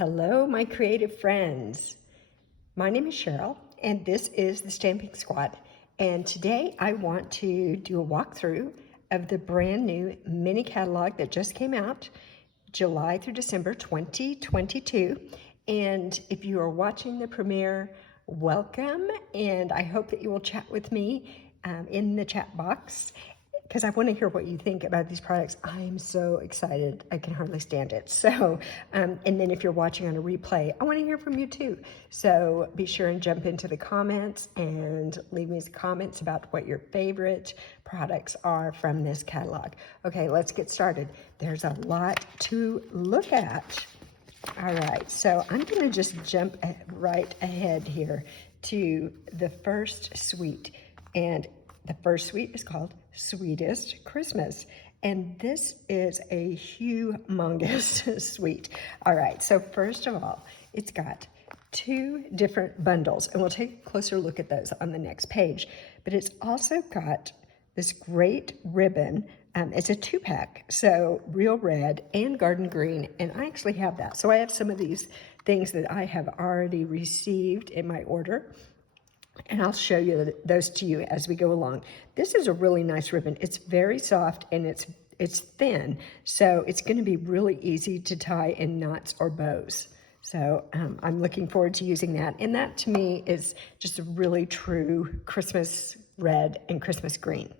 Hello, my creative friends. My name is Cheryl, and this is the Stamping Squad. And today I want to do a walkthrough of the brand new mini catalog that just came out, July through December 2022. And if you are watching the premiere, welcome, and I hope that you will chat with me in the chat box, because I want to hear what you think about these products. I'm so excited. I can hardly stand it. So, and then if you're watching on a replay, I want to hear from you too. So be sure and jump into the comments and leave me some comments about what your favorite products are from this catalog. Okay, let's get started. There's a lot to look at. All right, so I'm going to just jump right ahead here to the first suite. And the first suite is called Sweetest Christmas. And this is a humongous suite. All right, so first of all, it's got two different bundles, and we'll take a closer look at those on the next page. But it's also got this great ribbon. It's a 2-pack, so real red and garden green, and I actually have that. So I have some of these things that I have already received in my order, and I'll show you those to you as we go along. This is a really nice ribbon. It's very soft and it's thin, so it's going to be really easy to tie in knots or bows. So I'm looking forward to using that. And that to me is just a really true Christmas red and Christmas green.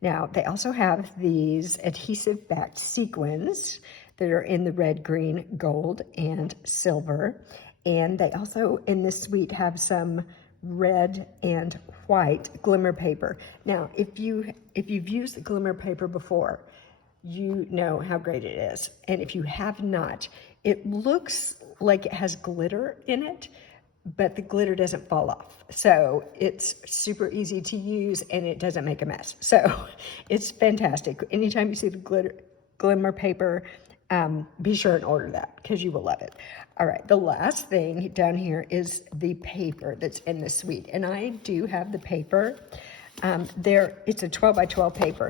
Now, they also have these adhesive backed sequins that are in the red, green, gold, and silver. And they also, in this suite, have some red and white glimmer paper. Now, if you've used the glimmer paper before, you know how great it is. And if you have not, it looks like it has glitter in it, but the glitter doesn't fall off. So it's super easy to use and it doesn't make a mess. So it's fantastic. Anytime you see the glimmer paper, be sure and order that because you will love it. All right, the last thing down here is the paper that's in the suite. And I do have the paper. It's a 12 by 12 paper.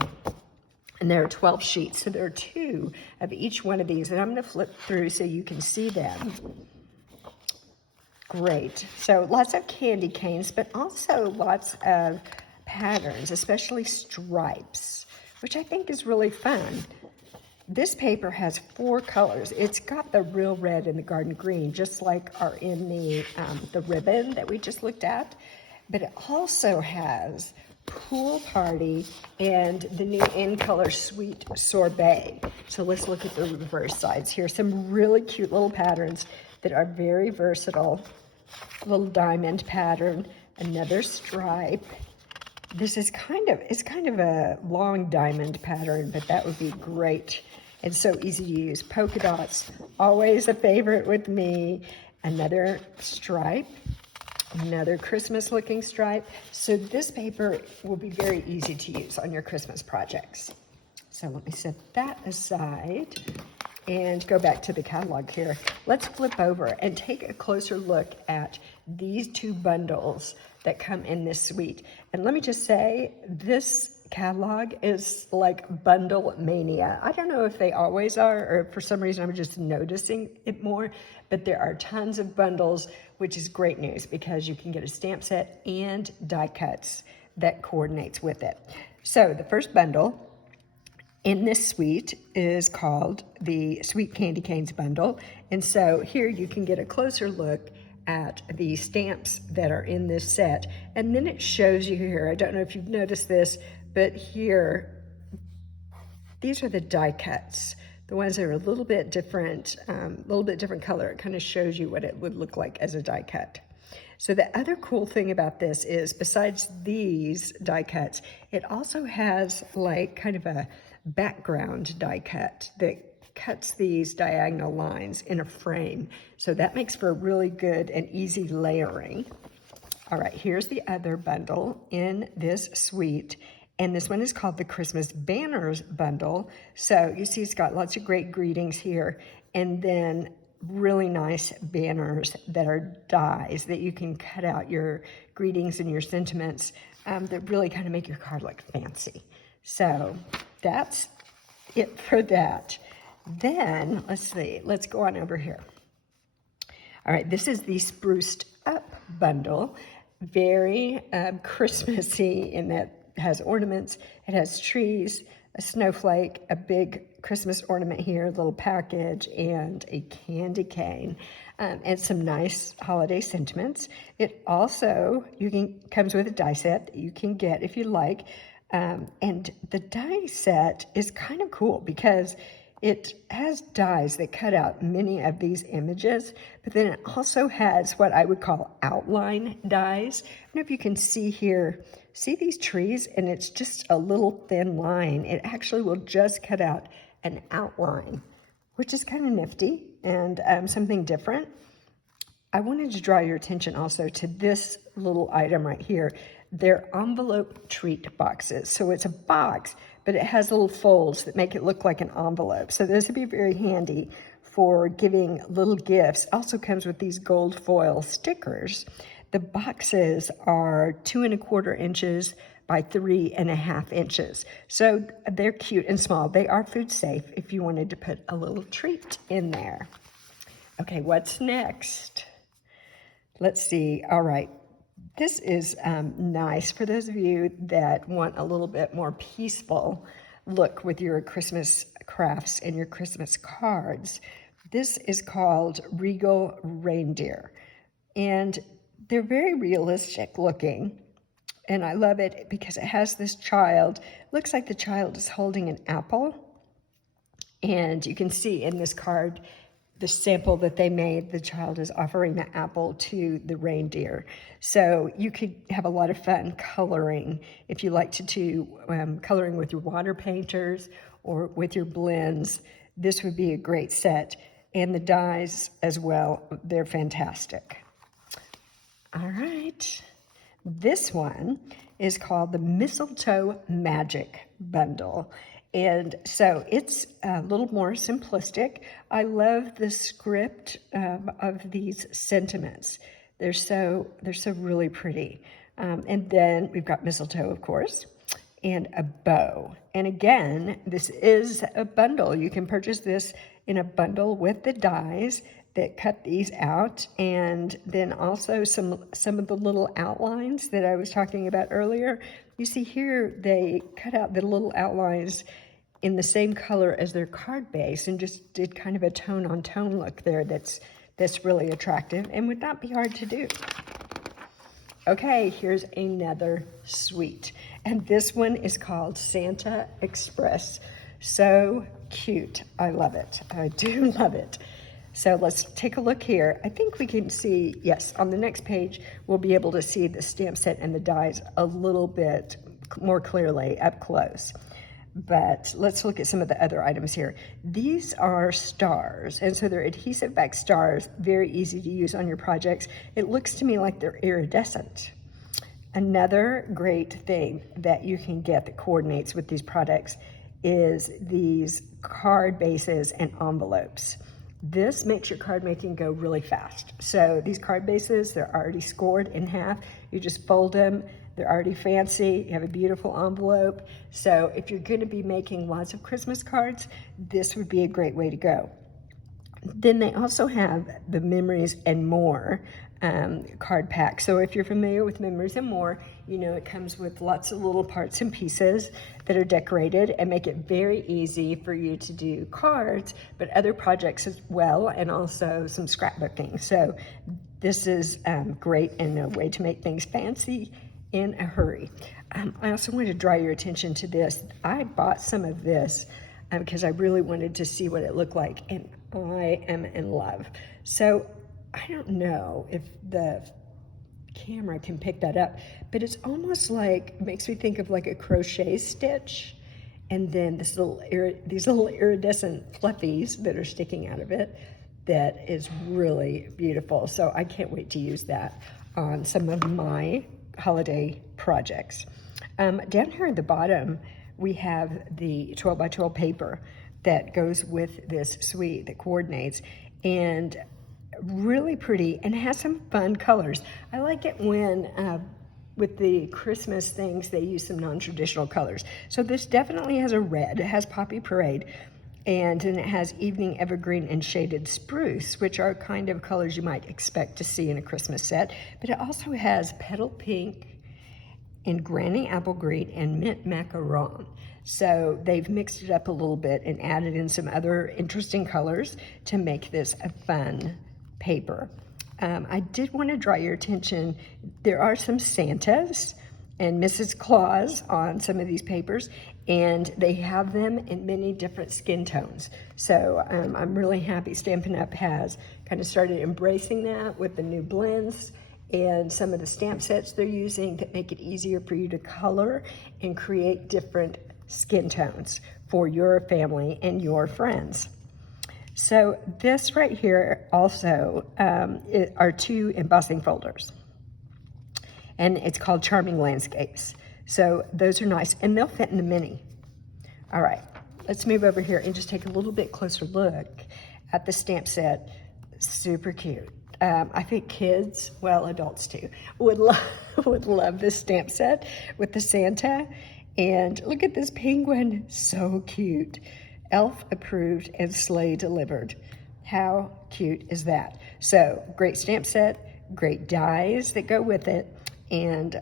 And there are 12 sheets, so there are 2 of each one of these, and I'm going to flip through so you can see them. Great. So lots of candy canes, but also lots of patterns, especially stripes, which I think is really fun. This paper has 4 colors. It's got the real red and the garden green, just like are in the ribbon that we just looked at, but it also has Pool Party and the new in color Sweet Sorbet. So let's look at the reverse sides here. Some really cute little patterns that are very versatile. Little diamond pattern, another stripe. This is kind of a long diamond pattern, but that would be great. It's so easy to use. Polka dots, always a favorite with me. Another stripe. Another Christmas looking stripe. So this paper will be very easy to use on your Christmas projects. So let me set that aside and go back to the catalog here. Let's flip over and take a closer look at these 2 bundles that come in this suite. And let me just say, this catalog is like bundle mania. I don't know if they always are, or for some reason I'm just noticing it more, but there are tons of bundles, which is great news because you can get a stamp set and die cuts that coordinates with it. So the first bundle in this suite is called the Sweet Candy Canes bundle. And so here you can get a closer look at the stamps that are in this set. And then it shows you here, I don't know if you've noticed this, but here, these are the die cuts. The ones that are a little bit different color. It kind of shows you what it would look like as a die cut. So the other cool thing about this is, besides these die cuts, it also has like kind of a background die cut that cuts these diagonal lines in a frame. So that makes for really good and easy layering. All right, here's the other bundle in this suite. And this one is called the Christmas Banners bundle. So you see it's got lots of great greetings here. And then really nice banners that are dies that you can cut out your greetings and your sentiments that really kind of make your card look fancy. So that's it for that. Then, let's see, let's go on over here. All right, this is the Spruced Up bundle. Very Christmassy in that it has ornaments, it has trees, a snowflake, a big Christmas ornament here, a little package, and a candy cane, and some nice holiday sentiments. It also comes with a die set that you can get if you like, and the die set is kind of cool because it has dies that cut out many of these images, but then it also has what I would call outline dies. I don't know if you can see here, see these trees, and it's just a little thin line. It actually will just cut out an outline, which is kind of nifty and something different. I wanted to draw your attention also to this little item right here. They're envelope treat boxes. So it's a box, but it has little folds that make it look like an envelope. So this would be very handy for giving little gifts. Also comes with these gold foil stickers. The boxes are 2¼ inches by 3½ inches. So they're cute and small. They are food safe if you wanted to put a little treat in there. Okay, what's next? Let's see. All right. This is nice for those of you that want a little bit more peaceful look with your Christmas crafts and your Christmas cards. This is called Regal Reindeer, and they're very realistic looking, and I love it because it has this child. Looks like the child is holding an apple, and you can see in this card the sample that they made, the child is offering the apple to the reindeer. So you could have a lot of fun coloring if you like to do coloring with your water painters or with your blends. This would be a great set. And the dies as well, they're fantastic. All right, this one is called the Mistletoe Magic Bundle. And so it's a little more simplistic. I love the script of these sentiments. They're so really pretty. And then we've got mistletoe, of course, and a bow. And again, this is a bundle. You can purchase this in a bundle with the dies that cut these out, and then also some of the little outlines that I was talking about earlier. You see here, they cut out the little outlines in the same color as their card base and just did kind of a tone-on-tone look there that's really attractive and would not be hard to do. Okay, here's another suite. And this one is called Santa Express. So cute. I love it. I do love it. So let's take a look here. I think we can see, yes, on the next page, we'll be able to see the stamp set and the dies a little bit more clearly up close. But let's look at some of the other items here. These are stars, and so they're adhesive back stars, very easy to use on your projects. It looks to me like they're iridescent. Another great thing that you can get that coordinates with these products is these card bases and envelopes. This makes your card making go really fast. So these card bases, they're already scored in half. You just fold them. They're already fancy. You have a beautiful envelope. So if you're going to be making lots of Christmas cards, this would be a great way to go. Then they also have the Memories and More card pack. So if you're familiar with Memories and More, you know it comes with lots of little parts and pieces that are decorated and make it very easy for you to do cards, but other projects as well, and also some scrapbooking. So this is great and a way to make things fancy in a hurry. I also want to draw your attention to this. I bought some of this because I really wanted to see what it looked like, and I am in love. So I don't know if the camera can pick that up, but it's almost like, makes me think of like a crochet stitch, and then these little iridescent fluffies that are sticking out of it. That is really beautiful. So I can't wait to use that on some of my holiday projects. Down here at the bottom, we have the 12 by 12 paper that goes with this suite that coordinates, and really pretty, and has some fun colors. I like it when with the Christmas things they use some non-traditional colors. So this definitely has a red. It has Poppy Parade. And then it has evening evergreen and shaded spruce, which are kind of colors you might expect to see in a Christmas set. But it also has petal pink and granny apple green and mint macaron. So they've mixed it up a little bit and added in some other interesting colors to make this a fun paper. I did want to draw your attention, there are some Santas and Mrs. Claus on some of these papers, and they have them in many different skin tones. So I'm really happy Stampin' Up! Has kind of started embracing that with the new blends and some of the stamp sets they're using that make it easier for you to color and create different skin tones for your family and your friends. So this right here also are 2 embossing folders, and it's called Charming Landscapes. So those are nice, and they'll fit in the mini. All right, let's move over here and just take a little bit closer look at the stamp set. Super cute. I think kids, well, adults too, would love this stamp set with the Santa. And look at this penguin, so cute. Elf approved and sleigh delivered. How cute is that? So great stamp set, great dies that go with it, and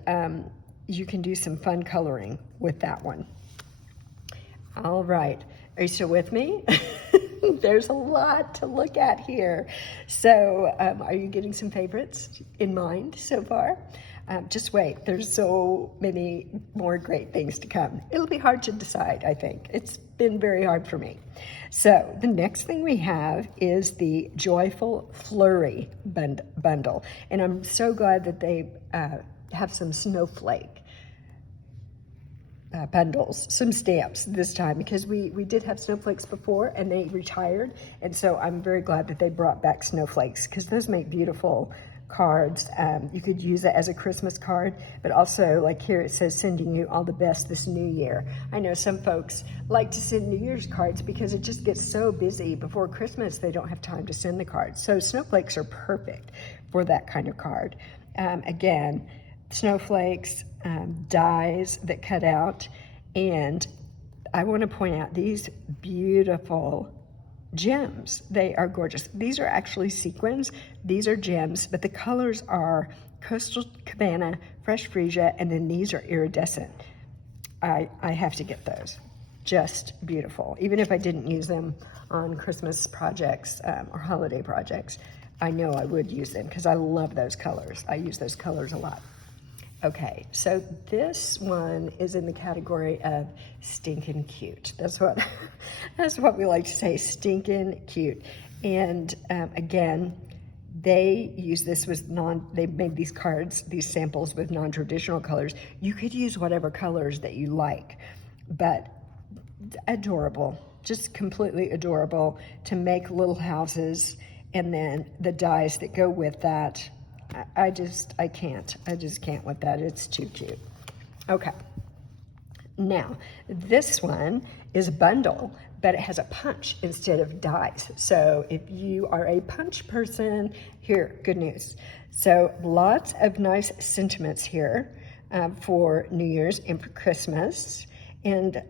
you can do some fun coloring with that one. All right, are you still with me? There's a lot to look at here. So are you getting some favorites in mind so far? Just wait, there's so many more great things to come. It'll be hard to decide, I think. It's been very hard for me. So the next thing we have is the Joyful Flurry bundle. And I'm so glad that they have some snowflake bundles, some stamps this time, because we did have snowflakes before and they retired. And so I'm very glad that they brought back snowflakes, because those make beautiful cards. You could use it as a Christmas card, but also, like here it says, sending you all the best this new year. I know some folks like to send New Year's cards because it just gets so busy before Christmas they don't have time to send the cards. So snowflakes are perfect for that kind of card. Again, snowflakes, dies that cut out, and I want to point out these beautiful gems. They are gorgeous. These are actually sequins. These are gems, but the colors are Coastal Cabana, Fresh Freesia, and then these are iridescent. I have to get those. Just beautiful. Even if I didn't use them on Christmas projects or holiday projects, I know I would use them because I love those colors. I use those colors a lot. Okay, so this one is in the category of stinkin' cute. That's what we like to say, stinkin' cute. And again, they use this with they made these cards, these samples with non-traditional colors. You could use whatever colors that you like, but adorable, just completely adorable to make little houses, and then the dies that go with that. I just can't with that. It's too cute. Okay. Now, this one is a bundle, but it has a punch instead of dies. So if you are a punch person, here, good news. So lots of nice sentiments here for New Year's and for Christmas, and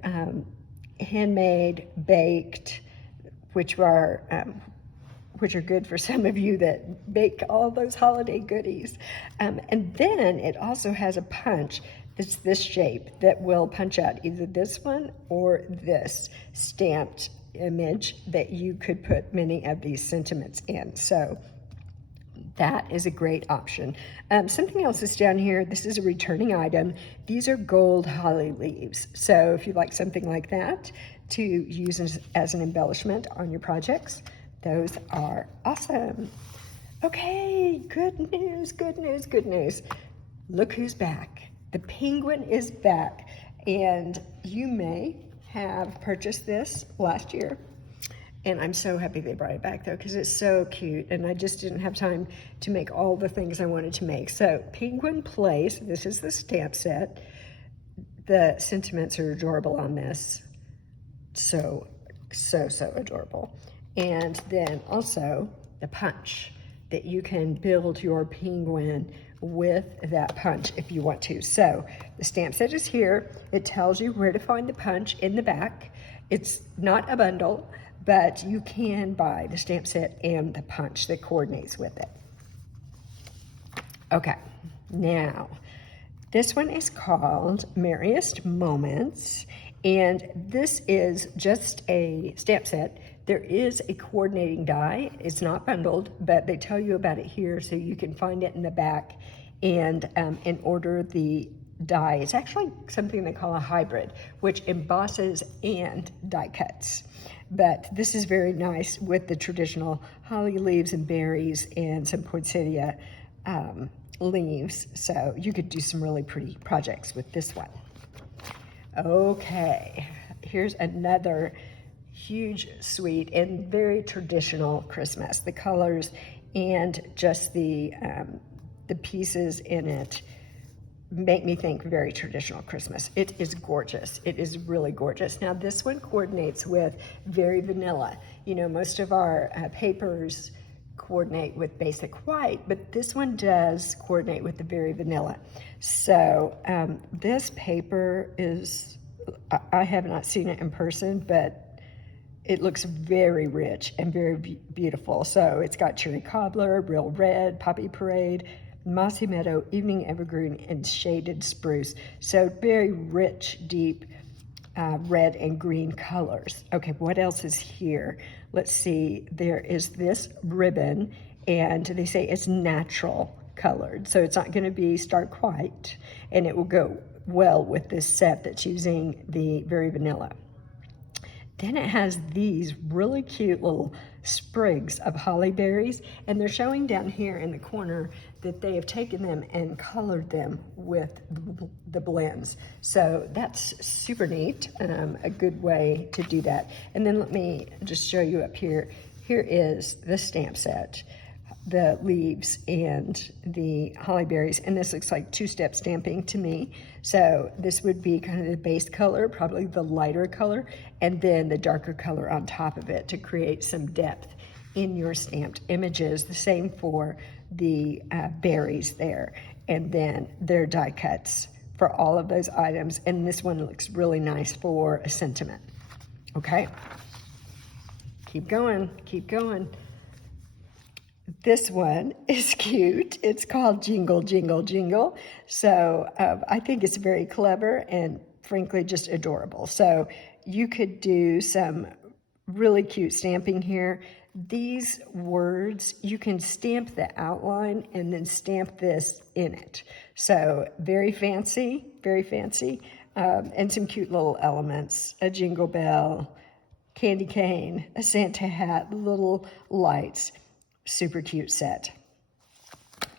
handmade, baked, which are good for some of you that bake all those holiday goodies. And then it also has a punch that's this shape that will punch out either this one or this stamped image that you could put many of these sentiments in. So that is a great option. Something else is down here. This is a returning item. These are gold holly leaves. So if you like something like that to use as an embellishment on your projects, those are awesome. Okay, good news, good news, good news. Look who's back. The penguin is back, and you may have purchased this last year. And I'm so happy they brought it back though, because it's so cute, and I just didn't have time to make all the things I wanted to make. So Penguin Place, this is the stamp set. The sentiments are adorable on this. So adorable. And then also the punch, that you can build your penguin with that punch if you want to. So the stamp set is here. It tells you where to find the punch in the back. It's not a bundle, but you can buy the stamp set and the punch that coordinates with it. Okay, now this one is called Merriest Moments, and this is just a stamp set. There is a coordinating die. It's not bundled, but they tell you about it here so you can find it in the back and order the die. It's actually something they call a hybrid, which embosses and die cuts. But this is very nice with the traditional holly leaves and berries and some poinsettia leaves. So you could do some really pretty projects with this one. Okay, here's another huge, sweet, and very traditional Christmas. The colors and just the pieces in it make me think very traditional Christmas. It is gorgeous. It is really gorgeous. Now this one coordinates with Very Vanilla. You know, most of our papers coordinate with basic white, but this one does coordinate with the Very Vanilla. So this paper is, I have not seen it in person, but it looks very rich and very beautiful. So it's got Cherry Cobbler, Real Red, Poppy Parade, Mossy Meadow, Evening Evergreen, and Shaded Spruce. So very rich, deep red and green colors. Okay, what else is here? Let's see, there is this ribbon, and they say it's natural colored, so it's not going to be stark white, and it will go well with this set that's using the Very Vanilla. Then it has these really cute little sprigs of holly berries, and they're showing down here in the corner that they have taken them and colored them with the blends. So that's super neat, a good way to do that. And then let me just show you up here. Here is the stamp set, the leaves and the holly berries, and this looks like two-step stamping to me. So this would be kind of the base color, probably the lighter color, and then the darker color on top of it to create some depth in your stamped images. The same for the berries there, and then their die cuts for all of those items. And this one looks really nice for a sentiment. Okay, keep going, keep going. This one is cute. It's called Jingle, Jingle, Jingle. So I think it's very clever and frankly just adorable. So you could do some really cute stamping here. These words, you can stamp the outline and then stamp this in it. So very fancy, and some cute little elements. A jingle bell, candy cane, a Santa hat, little lights. Super cute set.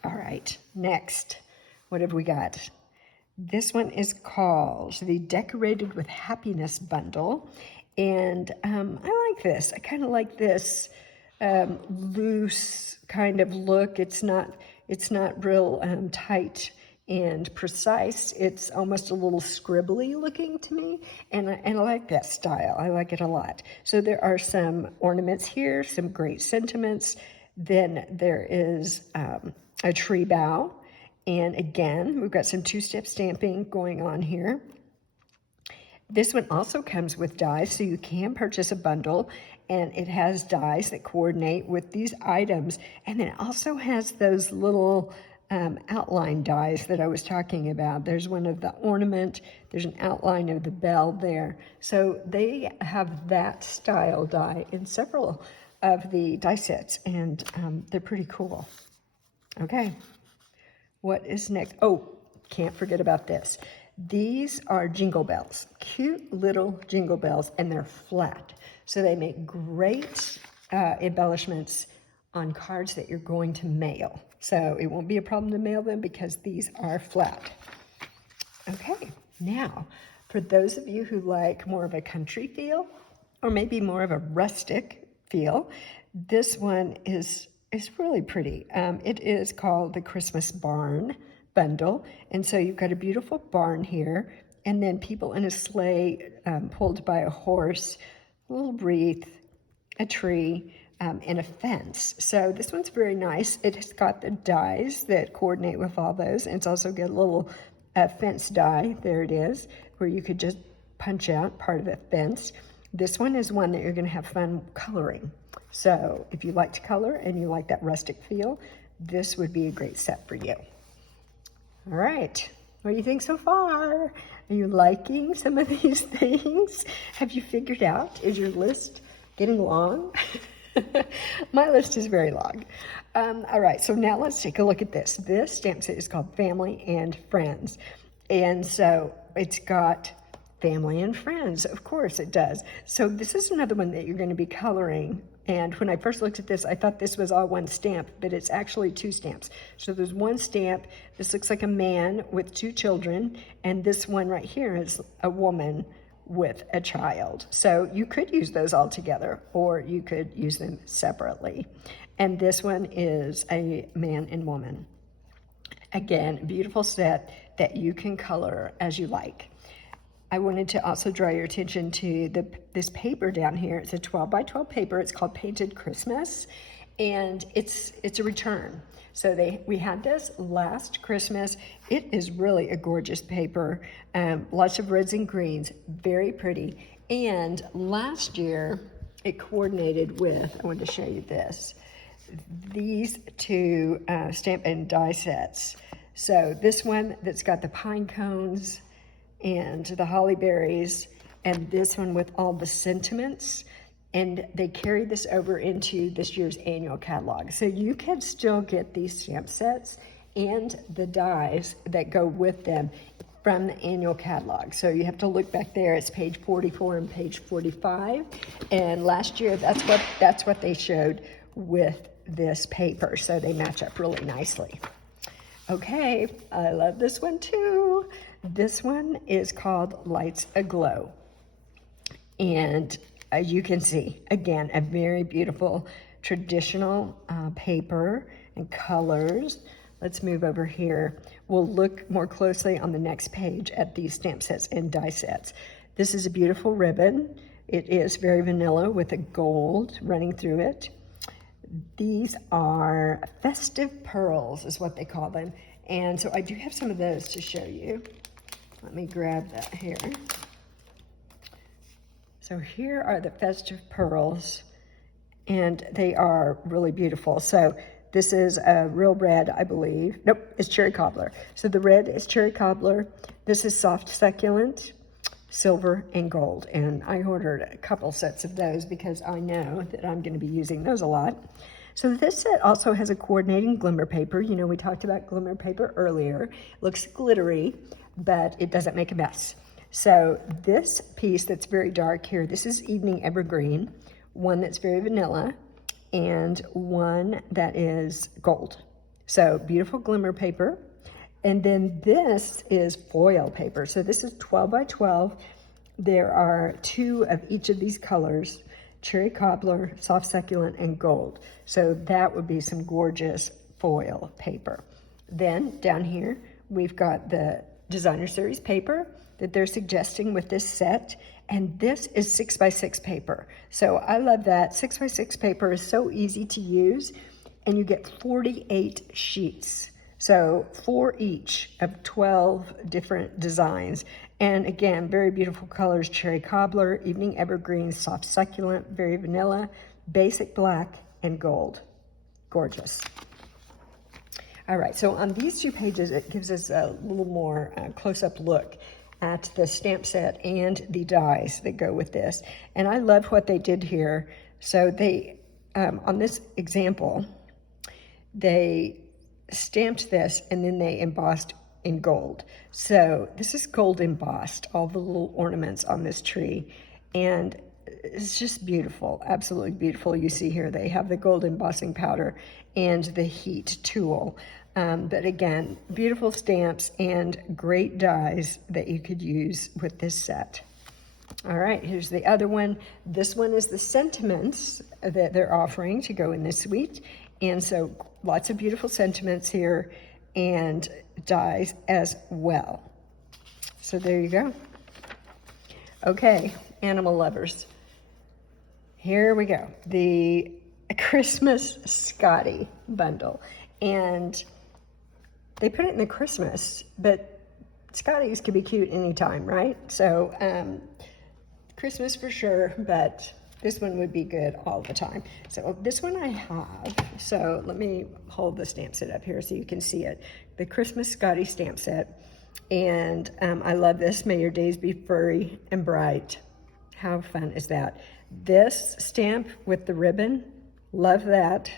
All right, next, what have we got? This one is called the Decorated with Happiness Bundle, and I like this. I kind of like this loose kind of look. It's not real tight and precise. It's almost a little scribbly looking to me, and I like that style. I like it a lot. So there are some ornaments here, some great sentiments. Then there is a tree bough, and again, we've got some two-step stamping going on here. This one also comes with dies, so you can purchase a bundle, and it has dies that coordinate with these items, and then it also has those little outline dies that I was talking about. There's one of the ornament, there's an outline of the bell there. So they have that style die in several of the die sets, and they're pretty cool. Okay, what is next? Oh, can't forget about this. These are jingle bells, cute little jingle bells, and they're flat. So they make great embellishments on cards that you're going to mail. So it won't be a problem to mail them because these are flat. Okay, now, for those of you who like more of a country feel, or maybe more of a rustic feel, this one is really pretty. It is called the Christmas Barn Bundle, and so you've got a beautiful barn here, and then people in a sleigh pulled by a horse, a little wreath, a tree, and a fence. So this one's very nice. It has got the dies that coordinate with all those, and it's also got a little fence die, there it is, where you could just punch out part of the fence. This one is one that you're going to have fun coloring. So if you like to color and you like that rustic feel, this would be a great set for you. All right, what do you think so far? Are you liking some of these things? Have you figured out, is your list getting long? My list is very long. All right, so now let's take a look at this. This stamp set is called Family and Friends. And so it's got family and friends, of course it does. So this is another one that you're going to be coloring. And when I first looked at this, I thought this was all one stamp, but it's actually two stamps. So there's one stamp, this looks like a man with two children, and this one right here is a woman with a child. So you could use those all together, or you could use them separately. And this one is a man and woman. Again, beautiful set that you can color as you like. I wanted to also draw your attention to this paper down here. It's a 12 by 12 paper. It's called Painted Christmas, and it's a return. So we had this last Christmas. It is really a gorgeous paper. Lots of reds and greens, very pretty. And last year, it coordinated with, I wanted to show you this, these two stamp and die sets. So this one that's got the pine cones and the holly berries, and this one with all the sentiments, and they carried this over into this year's annual catalog. So you can still get these stamp sets and the dies that go with them from the annual catalog. So you have to look back there. It's page 44 and page 45, and last year that's what they showed with this paper, so they match up really nicely. Okay, I love this one too. This one is called Lights Aglow. And as you can see, again, a very beautiful traditional paper and colors. Let's move over here. We'll look more closely on the next page at these stamp sets and die sets. This is a beautiful ribbon. It is very vanilla with a gold running through it. These are festive pearls is what they call them. And so I do have some of those to show you. Let me grab that here. So here are the festive pearls, and they are really beautiful. So this is a real red, I believe. Nope, it's cherry cobbler. So the red is cherry cobbler. This is soft succulent, silver, and gold. And I ordered a couple sets of those because I know that I'm going to be using those a lot. So this set also has a coordinating glimmer paper. You know, we talked about glimmer paper earlier. It looks glittery, but it doesn't make a mess. So this piece that's very dark here, this is Evening Evergreen, one that's very vanilla, and one that is gold. So beautiful glimmer paper. And then this is foil paper. So this is 12 by 12. There are two of each of these colors, cherry cobbler, soft succulent, and gold. So that would be some gorgeous foil paper. Then down here, we've got the designer series paper that they're suggesting with this set. And this is 6 by 6 paper. So I love that. 6 by 6 paper is so easy to use, and you get 48 sheets. So 4 each of 12 different designs. And again, very beautiful colors, cherry cobbler, evening evergreen, soft succulent, very vanilla, basic black, and gold. Gorgeous. All right, so on these two pages, it gives us a little more close-up look at the stamp set and the dies that go with this. And I love what they did here. So they, on this example, they stamped this and then they embossed in gold. So this is gold embossed, all the little ornaments on this tree. And it's just beautiful, absolutely beautiful. You see here, they have the gold embossing powder and the heat tool. But again, beautiful stamps and great dies that you could use with this set. All right, here's the other one. This one is the sentiments that they're offering to go in this suite. And so lots of beautiful sentiments here and dies as well. So there you go. Okay, animal lovers. Here we go. The Christmas Scotty bundle. And they put it in the Christmas, but Scotties can be cute anytime, right? So Christmas for sure, but this one would be good all the time. So this one I have. So let me hold the stamp set up here so you can see it. The Christmas Scotty stamp set. And I love this. May your days be furry and bright. How fun is that? This stamp with the ribbon, love that.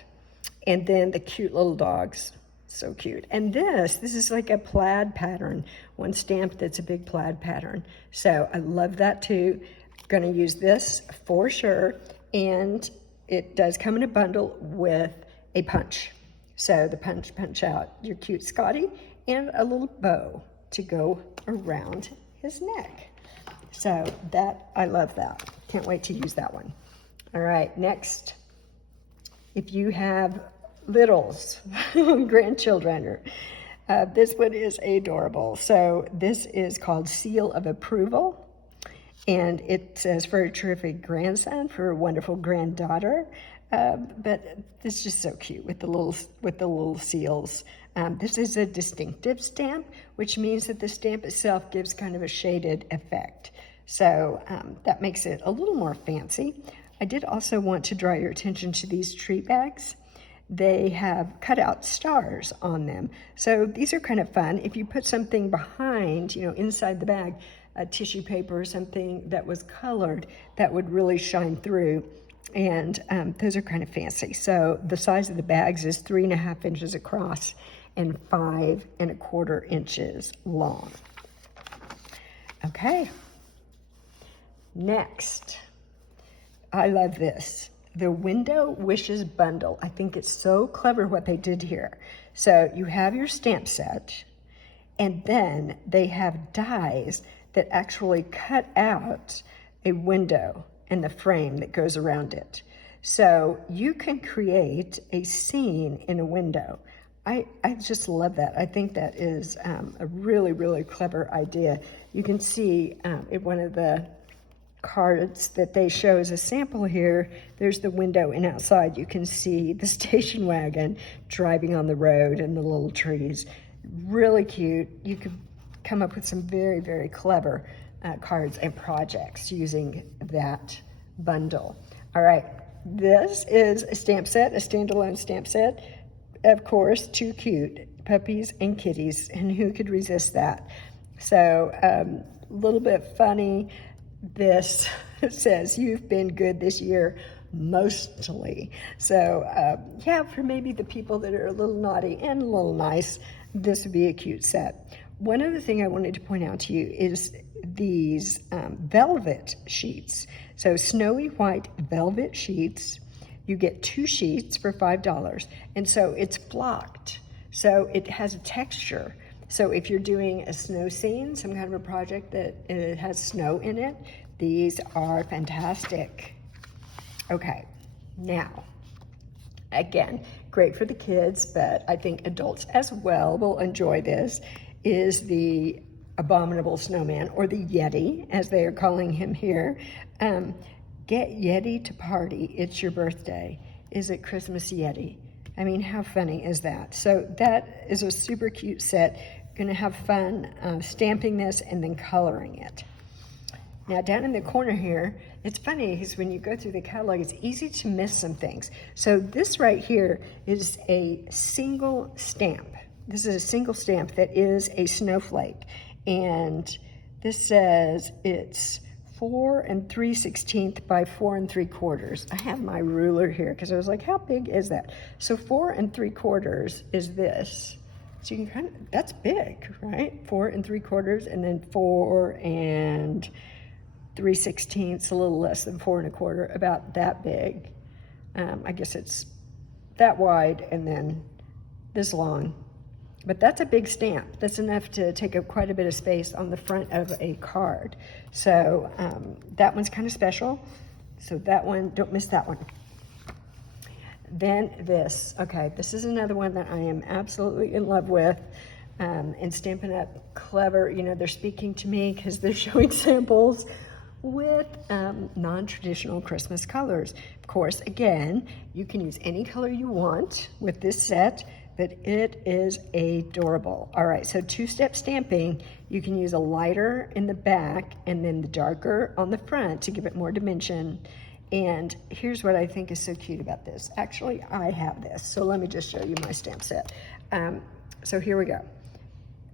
And then the cute little dogs. So cute. And this is like a plaid pattern. One stamp that's a big plaid pattern. So I love that too. Gonna use this for sure. And it does come in a bundle with a punch. So the punch out your cute Scotty and a little bow to go around his neck. So that, I love that. Can't wait to use that one. All right, next. If you have littles, grandchildren, this one is adorable. So this is called Seal of Approval. And it says for a terrific grandson, for a wonderful granddaughter. But it's just so cute with the little seals. This is a distinctive stamp, which means that the stamp itself gives kind of a shaded effect. So that makes it a little more fancy. I did also want to draw your attention to these tree bags. They have cut out stars on them. So these are kind of fun. If you put something behind, inside the bag, a tissue paper or something that was colored, that would really shine through. And those are kind of fancy. So the size of the bags is 3.5 inches across and 5.25 inches long. Okay. Next, I love this. The Window Wishes Bundle. I think it's so clever what they did here. So you have your stamp set, and then they have dies that actually cut out a window and the frame that goes around it. So you can create a scene in a window. I just love that. I think that is a really, really clever idea. You can see in one of the cards that they show as a sample here, there's the window, and outside you can see the station wagon driving on the road and the little trees. Really cute. You could come up with some very, very clever cards and projects using that bundle. All right, this is a stamp set, a standalone stamp set. Of course, too cute, puppies and kitties, and who could resist that? So a little bit funny. This says, you've been good this year, mostly. So yeah, for maybe the people that are a little naughty and a little nice, this would be a cute set. One other thing I wanted to point out to you is these velvet sheets. So snowy white velvet sheets. You get 2 sheets for $5. And so it's blocked. So it has a texture. So if you're doing a snow scene, some kind of a project that it has snow in it, these are fantastic. Okay, now, again, great for the kids, but I think adults as well will enjoy this, is the Abominable Snowman, or the Yeti, as they are calling him here. Get Yeti to party, it's your birthday. Is it Christmas Yeti? I mean, how funny is that? So that is a super cute set. Gonna have fun stamping this and then coloring it. Now down in the corner here, it's funny because when you go through the catalog, it's easy to miss some things. So this right here is a single stamp. This is a single stamp that is a snowflake. And this says it's 4 3/16 by 4 3/4. I have my ruler here because I was like, how big is that? So 4 3/4 is this. So you can that's big, right? 4 3/4, and then 4 3/16, a little less than 4 1/4, about that big. I guess it's that wide and then this long. But that's a big stamp. That's enough to take up quite a bit of space on the front of a card. So that one's kind of special. So that one, don't miss that one. Then this, okay, this is another one that I am absolutely in love with. And Stampin' Up clever, they're speaking to me because they're showing samples with non-traditional Christmas colors. Of course, again, you can use any color you want with this set. but it is adorable. All right, so two-step stamping, you can use a lighter in the back and then the darker on the front to give it more dimension. And here's what I think is so cute about this. Actually, I have this, so let me just show you my stamp set. So here we go.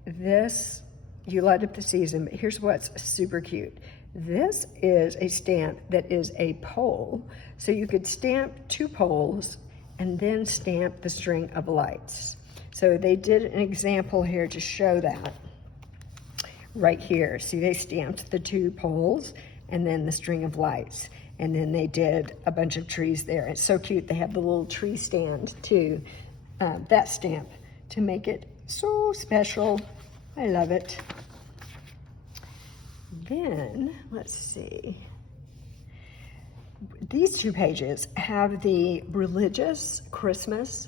This, you light up the season, but here's what's super cute. This is a stamp that is a pole, so you could stamp 2 poles and then stamp the string of lights. So they did an example here to show that right here. See, they stamped the 2 poles and then the string of lights. And then they did a bunch of trees there. It's so cute. They have the little tree stand too, that stamp, to make it so special. I love it. Then, let's see. These 2 pages have the religious Christmas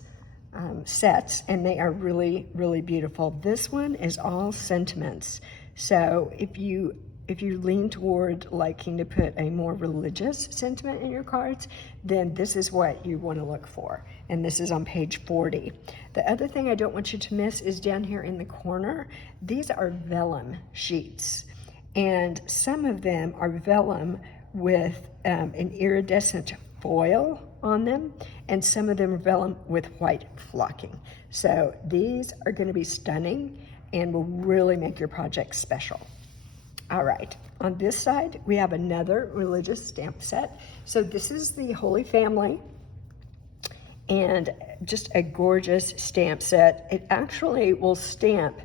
sets, and they are really, really beautiful. This one is all sentiments. So if you lean toward liking to put a more religious sentiment in your cards, then this is what you want to look for. And this is on page 40. The other thing I don't want you to miss is down here in the corner. These are vellum sheets. And some of them are vellum with an iridescent foil on them, and some of them are vellum with white flocking. So these are going to be stunning and will really make your project special. All right, on this side, we have another religious stamp set. So this is the Holy Family, and just a gorgeous stamp set. It actually will stamp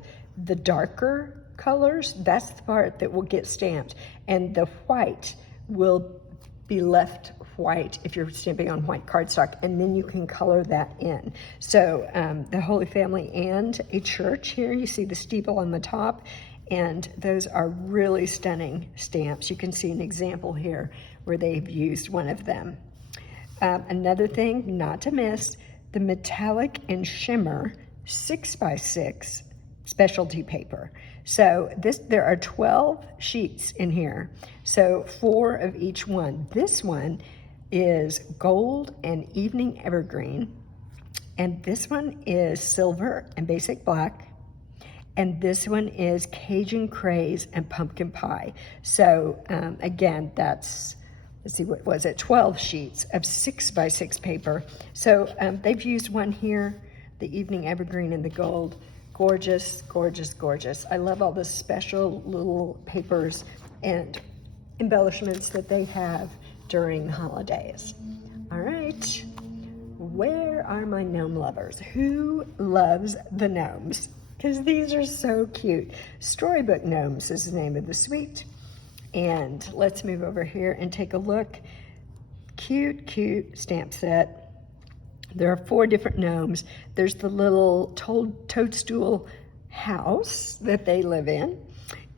the darker colors. That's the part that will get stamped, and the white will be left white if you're stamping on white cardstock, and then you can color that in. So the Holy Family and a church here, you see the steeple on the top, and those are really stunning stamps. You can see an example here where they've used one of them. Another thing not to miss, the metallic and shimmer 6x6 specialty paper. So there are 12 sheets in here, so 4 of each one. This one is gold and evening evergreen, and this one is silver and basic black, and this one is Cajun craze and pumpkin pie. So again, that's, let's see, what was it, 12 sheets of 6x6 paper. So they've used one here, the evening evergreen and the gold. Gorgeous, gorgeous, gorgeous. I love all the special little papers and embellishments that they have during the holidays. All right, where are my gnome lovers? Who loves the gnomes? Because these are so cute. Storybook Gnomes is the name of the suite. And let's move over here and take a look. Cute, cute stamp set. There are 4 different gnomes. There's the little toadstool house that they live in.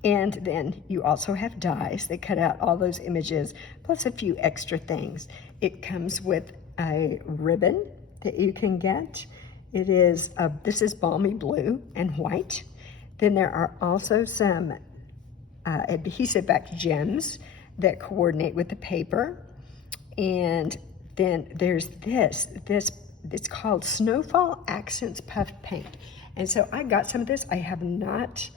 And then you also have dies that cut out all those images, plus a few extra things. It comes with a ribbon that you can get. It is, this is balmy blue and white. Then there are also some adhesive-backed gems that coordinate with the paper. And then there's this, it's called Snowfall Accents Puffed Paint. And so I got some of this. I have not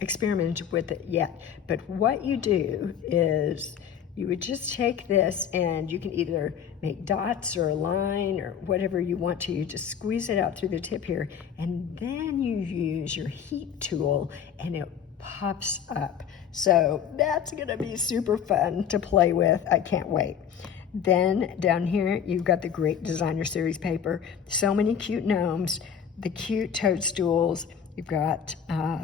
experimented with it yet, but what you do is you would just take this and you can either make dots or a line or whatever you want to. You just squeeze it out through the tip here, and then you use your heat tool and it pops up. So that's gonna be super fun to play with. I can't wait. Then down here, you've got the great designer series paper. So many cute gnomes, the cute toadstools. You've got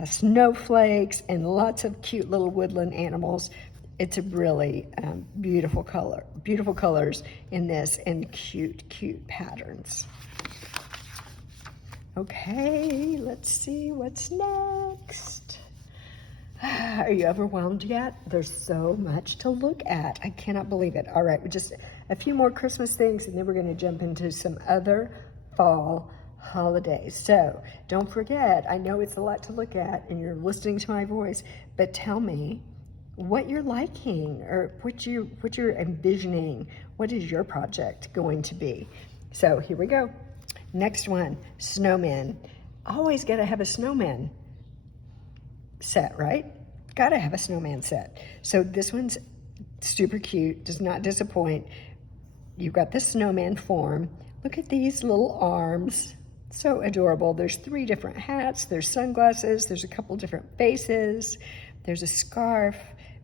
snowflakes and lots of cute little woodland animals. It's a really beautiful colors in this, and cute, cute patterns. Okay, let's see what's next. Are you overwhelmed yet? There's so much to look at. I cannot believe it. All right, just a few more Christmas things, and then we're gonna jump into some other fall holidays. So don't forget, I know it's a lot to look at and you're listening to my voice, but tell me what you're liking or what you're envisioning. What is your project going to be? So here we go. Next one, snowmen. Always got to have a snowman set, right? Got to have a snowman set. So this one's super cute, does not disappoint. You've got the snowman form. Look at these little arms. So adorable. There's 3 different hats. There's sunglasses. There's a couple different faces. There's a scarf.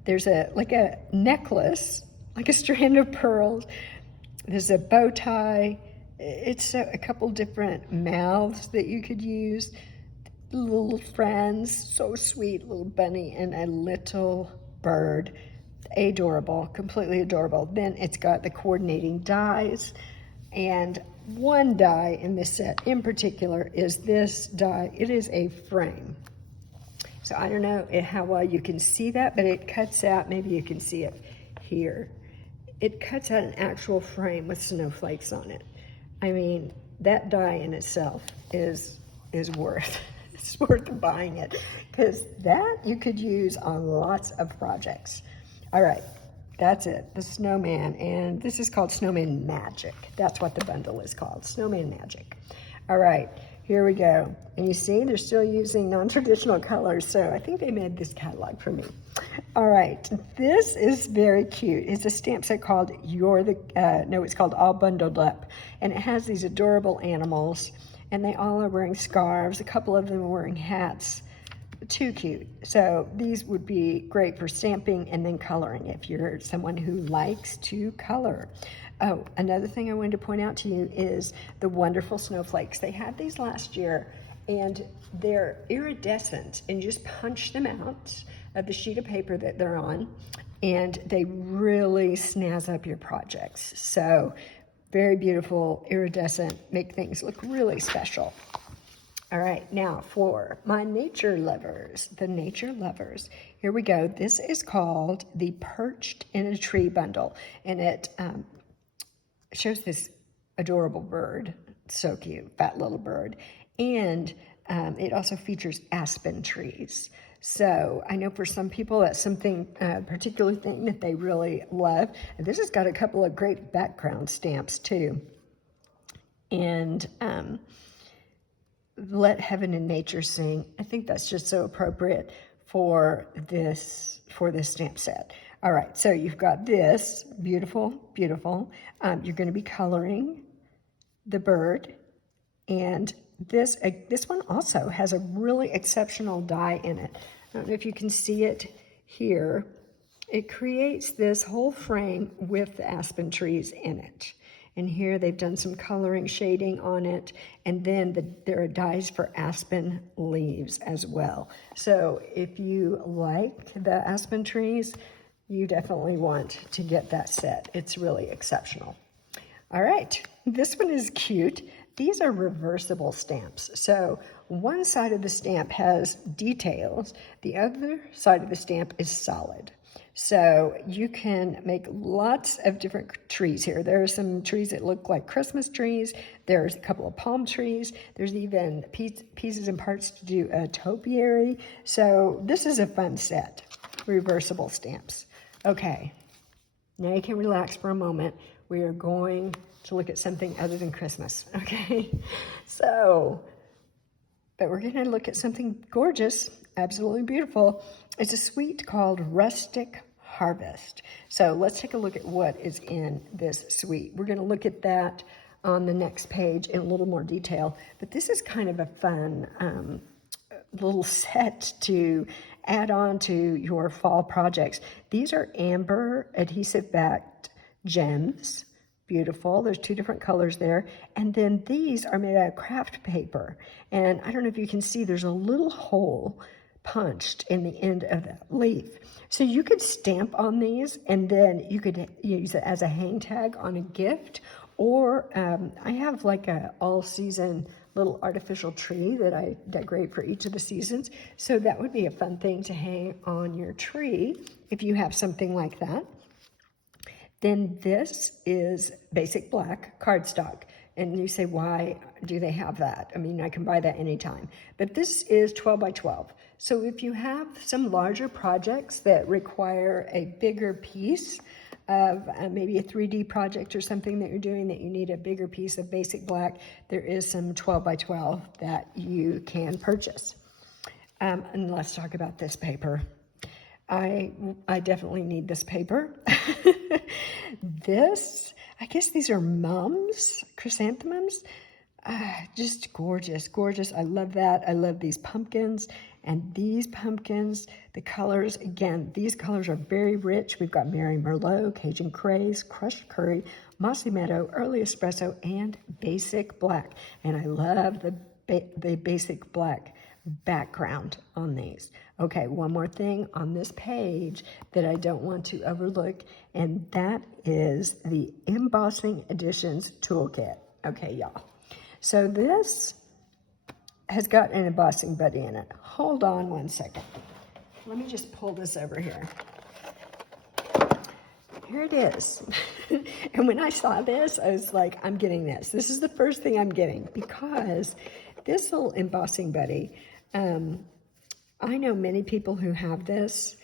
There's like a necklace, like a strand of pearls. There's a bow tie. It's a couple different mouths that you could use. Little friends, so sweet, little bunny and a little bird. Adorable, completely adorable. Then it's got the coordinating dies, and one die in this set in particular is this die. It is a frame. So I don't know how well you can see that, but it cuts out, maybe you can see it here. It cuts out an actual frame with snowflakes on it. I mean, that die in itself is worth it's worth buying it, because that you could use on lots of projects. All right, that's it, the snowman, and this is called Snowman Magic. That's what the bundle is called, Snowman Magic. All right, here we go. And you see, they're still using non-traditional colors, so I think they made this catalog for me. All right, this is very cute. It's a stamp set called it's called All Bundled Up, and it has these adorable animals, and they all are wearing scarves. A couple of them are wearing hats. Too cute. So these would be great for stamping and then coloring if you're someone who likes to color. Oh, another thing I wanted to point out to you is the wonderful snowflakes. They had these last year, and they're iridescent, and you just punch them out of the sheet of paper that they're on, and they really snazz up your projects. So very beautiful, iridescent, make things look really special. All right, now for my nature lovers, the nature lovers, here we go. This is called the Perched in a Tree bundle, and it shows this adorable bird, so cute, fat little bird, and it also features aspen trees. So I know for some people that's something, particular thing that they really love. And this has got a couple of great background stamps too. And Let Heaven and Nature Sing. I think that's just so appropriate for this stamp set. All right, so you've got this, beautiful, beautiful. You're going to be coloring the bird, and this one also has a really exceptional die in it. I don't know if you can see it here. It creates this whole frame with the aspen trees in it. And here they've done some coloring, shading on it, and then there are dies for aspen leaves as well. So if you like the aspen trees, you definitely want to get that set. It's really exceptional. All right, this one is cute. These are reversible stamps. So one side of the stamp has details, the other side of the stamp is solid. So you can make lots of different trees here. There are some trees that look like Christmas trees. There's a couple of palm trees. There's even pieces and parts to do a topiary. So this is a fun set, reversible stamps. Okay, now you can relax for a moment. We are going to look at something other than Christmas, okay? But we're gonna look at something gorgeous, absolutely beautiful. It's a suite called Rustic Harvest. So let's take a look at what is in this suite. We're gonna look at that on the next page in a little more detail, but this is kind of a fun little set to add on to your fall projects. These are amber adhesive backed gems. Beautiful. There's 2 different colors there. And then these are made out of craft paper. And I don't know if you can see, there's a little hole punched in the end of that leaf. So you could stamp on these, and then you could use it as a hang tag on a gift. Or I have like a all-season little artificial tree that I decorate for each of the seasons. So that would be a fun thing to hang on your tree if you have something like that. Then this is basic black cardstock. And you say, why do they have that? I mean, I can buy that anytime. But this is 12 by 12. So if you have some larger projects that require a bigger piece, of maybe a 3D project or something that you're doing that you need a bigger piece of basic black, there is some 12 by 12 that you can purchase. And let's talk about this paper. I definitely need this paper. I guess these are mums, chrysanthemums. Just gorgeous, gorgeous. I love that. I love these pumpkins. And these pumpkins, the colors, again, these colors are very rich. We've got Mary Merlot, Cajun Craze, Crushed Curry, Mossy Meadow, Early Espresso, and Basic Black. And I love the Basic Black background on these. Okay, one more thing on this page that I don't want to overlook, and that is the Embossing Editions Toolkit. Okay, y'all. So this has got an embossing buddy in it. Hold on one second. Let me just pull this over here. Here it is. And when I saw this, I was like, I'm getting this. This is the first thing I'm getting, because this little embossing buddy, I know many people who have this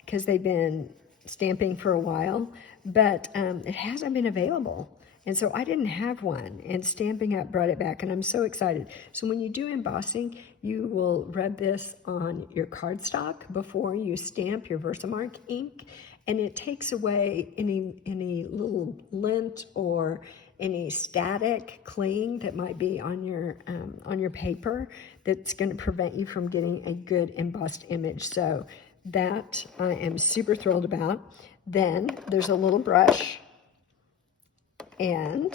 because they've been stamping for a while, but it hasn't been available. And so I didn't have one, and Stampin' Up brought it back, and I'm so excited. So when you do embossing, you will rub this on your cardstock before you stamp your Versamark ink, and it takes away any little lint or any static cling that might be on your paper that's going to prevent you from getting a good embossed image. So that I am super thrilled about. Then there's a little brush, and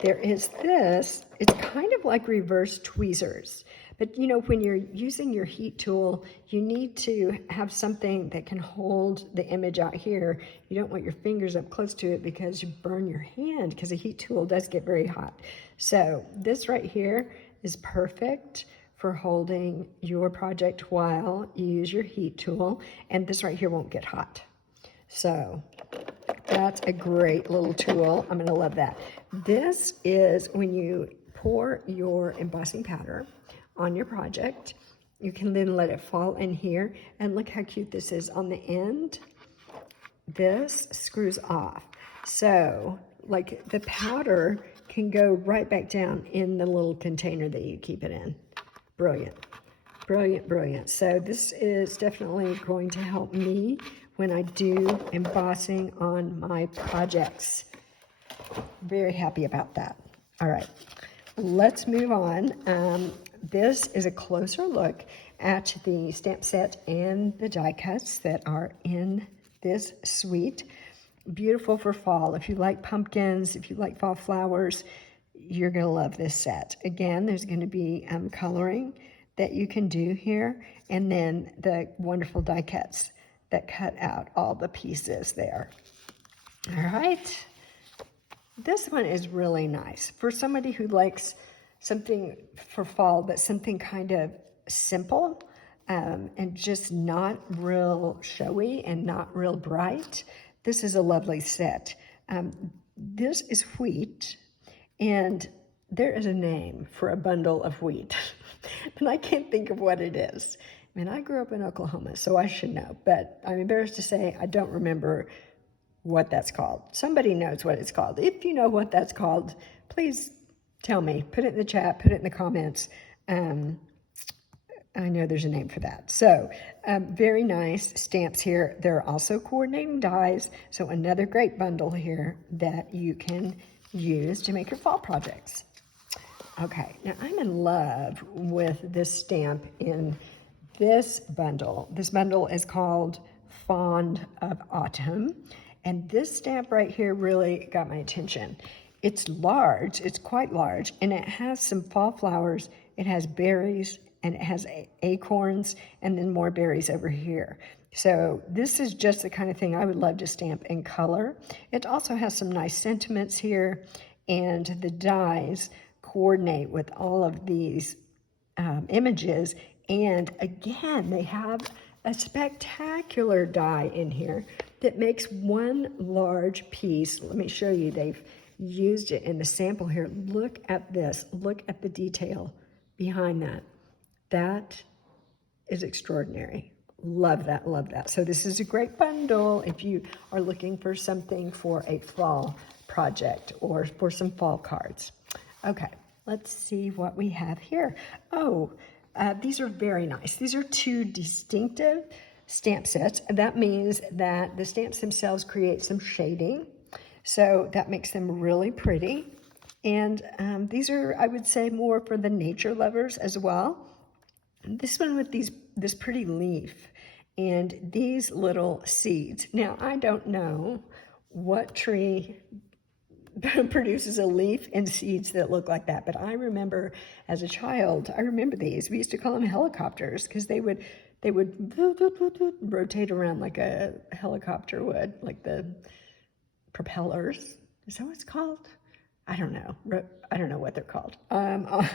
there is this. It's kind of like reverse tweezers. But you know, when you're using your heat tool, you need to have something that can hold the image out here. You don't want your fingers up close to it because you burn your hand, because a heat tool does get very hot. So this right here is perfect for holding your project while you use your heat tool, and this right here won't get hot. So that's a great little tool. I'm gonna love that. This is when you pour your embossing powder on your project. You can then let it fall in here, and look how cute this is. On the end, this screws off. So like the powder can go right back down in the little container that you keep it in. Brilliant, brilliant, brilliant. So this is definitely going to help me when I do embossing on my projects. Very happy about that. All right, let's move on. This is a closer look at the stamp set and the die cuts that are in this suite. Beautiful for fall. If you like pumpkins, if you like fall flowers, you're going to love this set. Again, there's going to be coloring that you can do here, and then the wonderful die cuts that cut out all the pieces there. All right. This one is really nice for somebody who likes something for fall, but something kind of simple and just not real showy and not real bright. This is a lovely set. This is wheat, and there is a name for a bundle of wheat, and I can't think of what it is. I mean, I grew up in Oklahoma, so I should know, but I'm embarrassed to say I don't remember what that's called. Somebody knows what it's called. If you know what that's called, please tell me. Put it in the chat, put it in the comments. I know there's a name for that. So very nice stamps here. There are also coordinating dies, so another great bundle here that you can use to make your fall projects. Okay, now I'm in love with this stamp in this bundle. This bundle is called Fond of Autumn, and this stamp right here really got my attention. It's large, it's quite large, and it has some fall flowers, it has berries, and it has acorns, and then more berries over here. So this is just the kind of thing I would love to stamp in color. It also has some nice sentiments here, and the dies coordinate with all of these images. And again, they have a spectacular die in here that makes one large piece. Let me show you. They've used it in the sample here. Look at this. Look at the detail behind that. That is extraordinary. Love that, love that. So this is a great bundle if you are looking for something for a fall project or for some fall cards. Okay, let's see what we have here. Oh, these are very nice. These are two distinctive stamp sets. That means that the stamps themselves create some shading. So that makes them really pretty. And these are, I would say, more for the nature lovers as well. This one with this pretty leaf and these little seeds. Now, I don't know what tree produces a leaf and seeds that look like that, but I remember as a child, I remember these. We used to call them helicopters because they would rotate around like a helicopter would, like the propellers. Is that what it's called? I don't know. I don't know what they're called on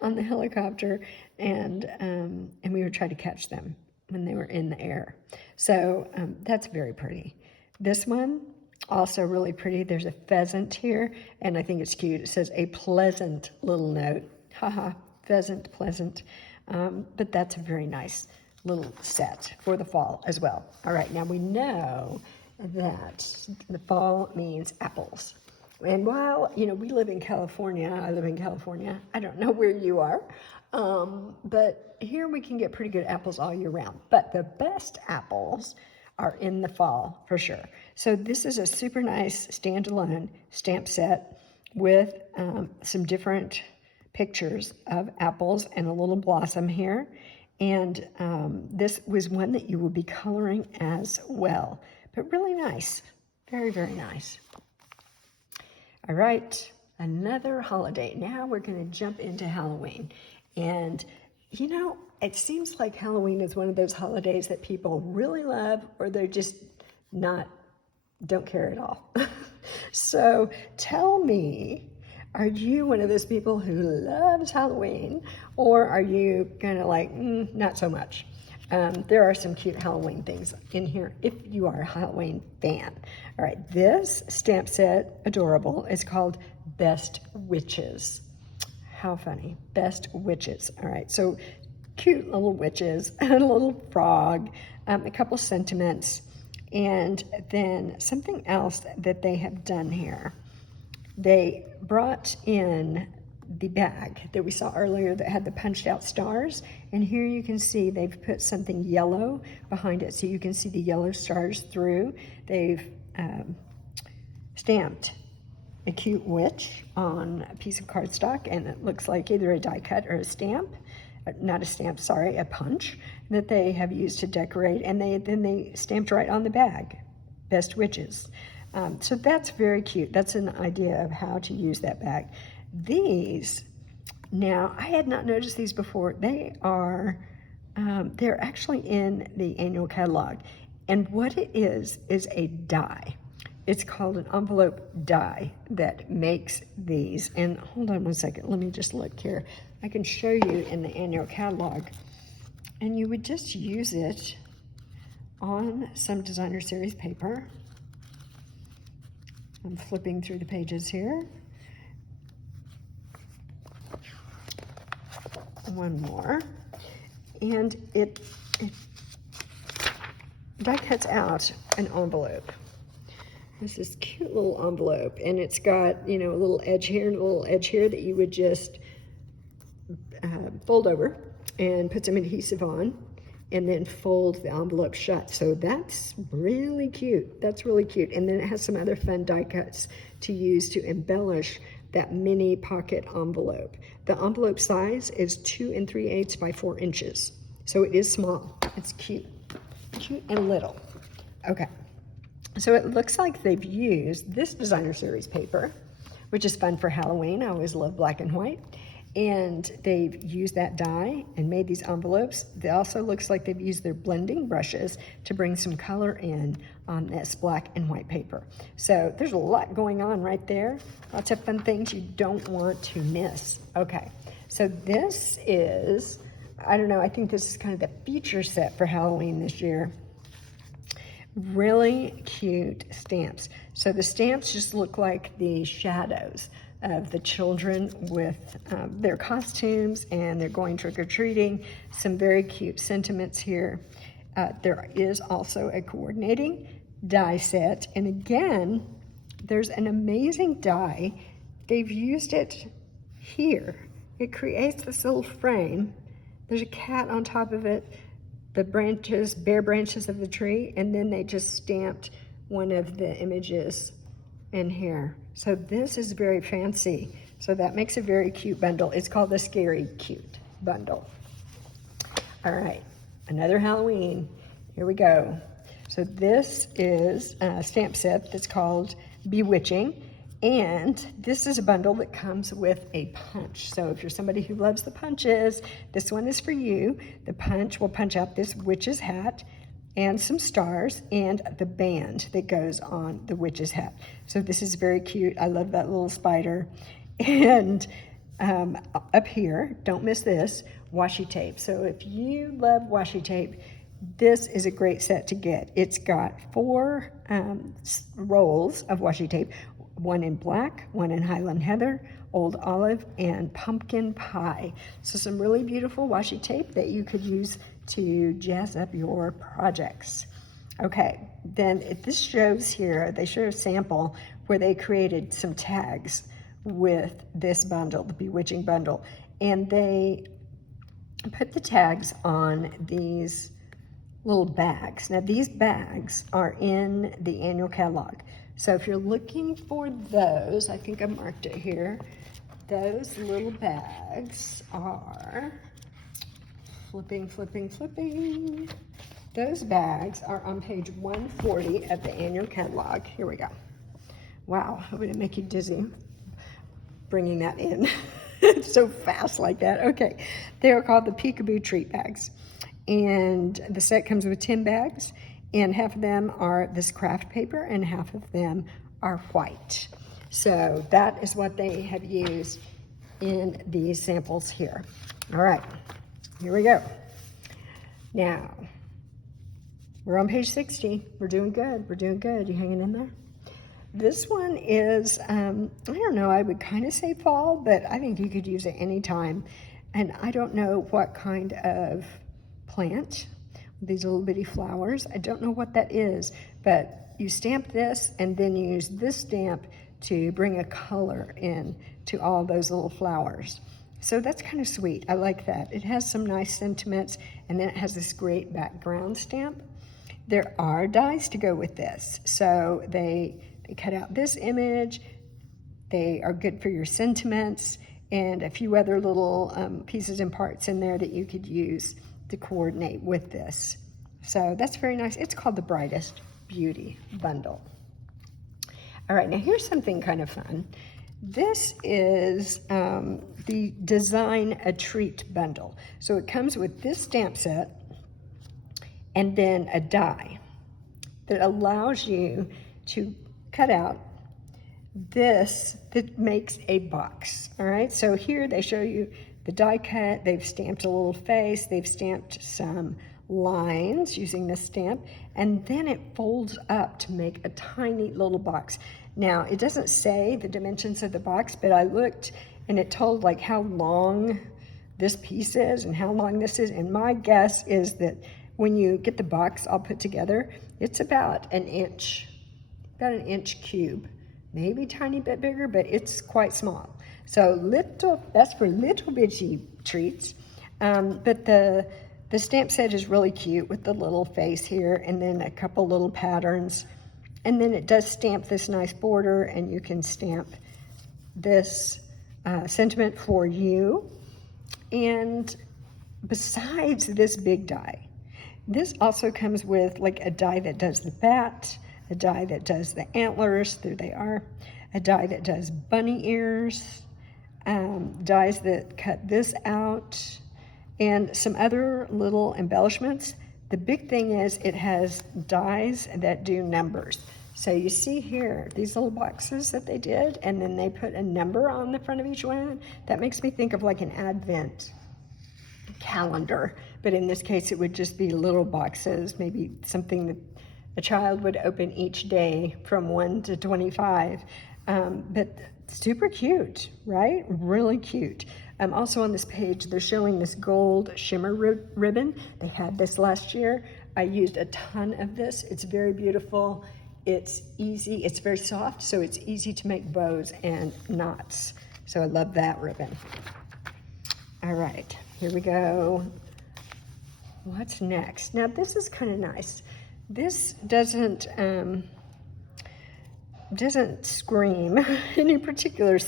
the helicopter, and we would try to catch them when they were in the air. So that's very pretty. This one also really pretty. There's a pheasant here, and I think it's cute. It says a pleasant little note. Haha, pheasant, pleasant. But that's a very nice little set for the fall as well. All right, now we know that the fall means apples. And while, you know, we live in California, I live in California, I don't know where you are, but here we can get pretty good apples all year round. But the best apples are in the fall, for sure. So this is a super nice standalone stamp set with some different pictures of apples and a little blossom here. And this was one that you will be coloring as well. But really nice, very, very nice. All right, another holiday. Now we're going to jump into Halloween. And, you know, it seems like Halloween is one of those holidays that people really love or they're just don't care at all. So tell me, are you one of those people who loves Halloween or are you kind of like, not so much? There are some cute Halloween things in here if you are a Halloween fan. All right, this stamp set, adorable, is called Best Witches. How funny, Best Witches. All right, so cute little witches, and a little frog, a couple sentiments, and then something else that they have done here. They brought in the bag that we saw earlier that had the punched out stars, and here you can see they've put something yellow behind it so you can see the yellow stars through. They've stamped a cute witch on a piece of cardstock, and it looks like either a die cut or a stamp, not a stamp, sorry, a punch that they have used to decorate, and then they stamped right on the bag, Best Witches. So that's very cute. That's an idea of how to use that bag. These, now, I had not noticed these before. They are, they're actually in the annual catalog. And what it is a die. It's called an envelope die that makes these. And hold on one second, let me just look here. I can show you in the annual catalog. And you would just use it on some designer series paper. I'm flipping through the pages here. One more, and it die cuts out an envelope. This is cute little envelope, and it's got, you know, a little edge here and a little edge here that you would just fold over and put some adhesive on, and then fold the envelope shut. So that's really cute. That's really cute. And then it has some other fun die cuts to use to embellish that mini pocket envelope. The envelope size is 2 3/8 by 4 inches. So it is small. It's cute. Cute and little. Okay. So it looks like they've used this designer series paper, which is fun for Halloween. I always love black and white. And they've used that die and made these envelopes. It also looks like they've used their blending brushes to bring some color in on this black and white paper. So there's a lot going on right there. Lots of fun things you don't want to miss. Okay, so this is, I don't know, I think this is kind of the feature set for Halloween this year. Really cute stamps. So the stamps just look like the shadows of the children with their costumes, and they're going trick-or-treating. Some very cute sentiments here. There is also a coordinating die set, and again, there's an amazing die. They've used it here. It creates this little frame. There's a cat on top of it, the branches, bare branches of the tree, and then they just stamped one of the images in here. So this is very fancy. So that makes a very cute bundle. It's called the Scary Cute bundle. All right, another Halloween. Here we go. So this is a stamp set that's called Bewitching. And this is a bundle that comes with a punch. So if you're somebody who loves the punches, this one is for you. The punch will punch out this witch's hat and some stars and the band that goes on the witch's hat. So this is very cute. I love that little spider. And up here, don't miss this, washi tape. So if you love washi tape, this is a great set to get. It's got 4 rolls of washi tape, one in black, one in Highland Heather, Old Olive, and Pumpkin Pie. So some really beautiful washi tape that you could use to jazz up your projects. Okay, then this shows here, they show a sample where they created some tags with this bundle, the Bewitching bundle, and they put the tags on these little bags. Now these bags are in the annual catalog. So if you're looking for those, I think I marked it here, those little bags are, flipping. Those bags are on page 140 of the annual catalog. Here we go. Wow, would it make you dizzy bringing that in so fast like that? Okay, they are called the Peekaboo Treat Bags. And the set comes with 10 bags, and half of them are this craft paper and half of them are white. So that is what they have used in these samples here. All right, here we go. Now, we're on page 60. We're doing good. You hanging in there? This one is, I don't know, I would kind of say fall, but I think you could use it anytime. And I don't know what kind of plant, these little bitty flowers. I don't know what that is, but you stamp this and then you use this stamp to bring a color in to all those little flowers. So that's kind of sweet. I like that. It has some nice sentiments, and then it has this great background stamp. There are dies to go with this. So they cut out this image. They are good for your sentiments, and a few other little pieces and parts in there that you could use to coordinate with this. So that's very nice. It's called the Brightest Beauty Bundle. All right, now here's something kind of fun. This is the Design a Treat bundle. So it comes with this stamp set and then a die that allows you to cut out this that makes a box. All right, so here they show you the die cut. They've stamped a little face. They've stamped some lines using this stamp, and then it folds up to make a tiny little box. Now, it doesn't say the dimensions of the box, but I looked and it told like how long this piece is and how long this is, and my guess is that when you get the box all put together, it's about an inch cube, maybe a tiny bit bigger, but it's quite small. So that's for little bitty treats. But the stamp set is really cute with the little face here and then a couple little patterns. And then it does stamp this nice border, and you can stamp this sentiment for you. And besides this big die, this also comes with like a die that does the bat, a die that does the antlers, there they are, a die that does bunny ears, dies that cut this out, and some other little embellishments. The big thing is it has dies that do numbers. So you see here, these little boxes that they did, and then they put a number on the front of each one. That makes me think of like an advent calendar, but in this case it would just be little boxes, maybe something that a child would open each day from 1 to 25. But super cute, right? Really cute. Also on this page, they're showing this gold shimmer ribbon. They had this last year. I used a ton of this. It's very beautiful. It's easy. It's very soft, so it's easy to make bows and knots. So I love that ribbon. All right, here we go. What's next? Now this is kind of nice. This doesn't scream any particular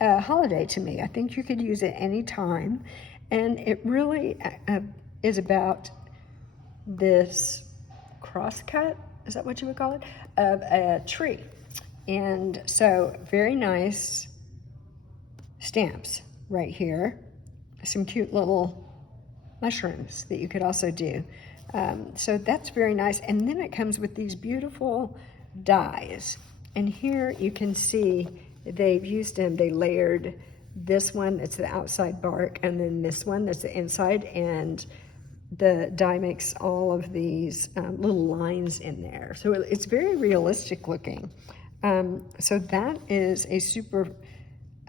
holiday to me. I think you could use it any time, and it really is about this crosscut, is that what you would call it, of a tree. And so very nice stamps right here. Some cute little mushrooms that you could also do. So that's very nice. And then it comes with these beautiful dies. And here you can see they've used them, they layered this one that's the outside bark, and then this one that's the inside, and the die makes all of these little lines in there. So it's very realistic looking. So that is a super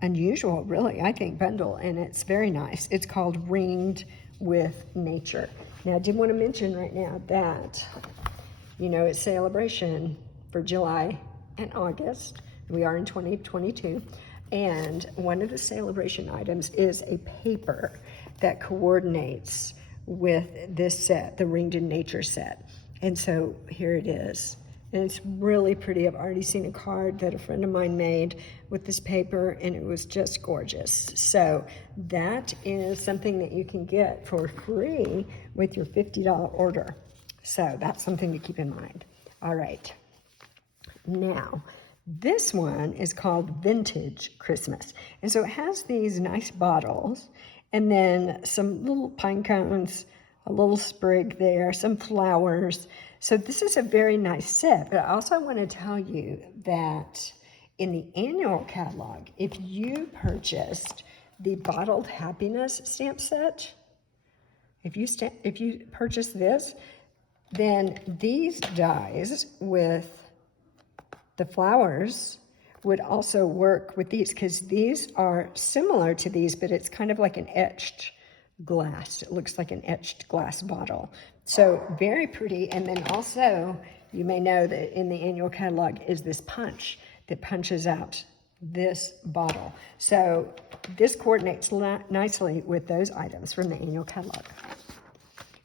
unusual, really, I think, bundle, and it's very nice. It's called Ringed with Nature. Now, I did want to mention right now that, you know, it's celebration for July and August. We are in 2022, and one of the celebration items is a paper that coordinates with this set, the Ringed in Nature set. And so here it is. And it's really pretty. I've already seen a card that a friend of mine made with this paper, and it was just gorgeous. So that is something that you can get for free with your $50 order. So that's something to keep in mind. All right. Now, this one is called Vintage Christmas. And so it has these nice bottles, and then some little pine cones, a little sprig there, some flowers. So this is a very nice set, but I also want to tell you that in the annual catalog, if you purchased the Bottled Happiness stamp set, if you purchase this, then these dies with the flowers would also work with these, because these are similar to these, but it's kind of like an etched glass. It looks like an etched glass bottle. So very pretty. And then also, you may know that in the annual catalog is this punch that punches out this bottle. So this coordinates nicely with those items from the annual catalog.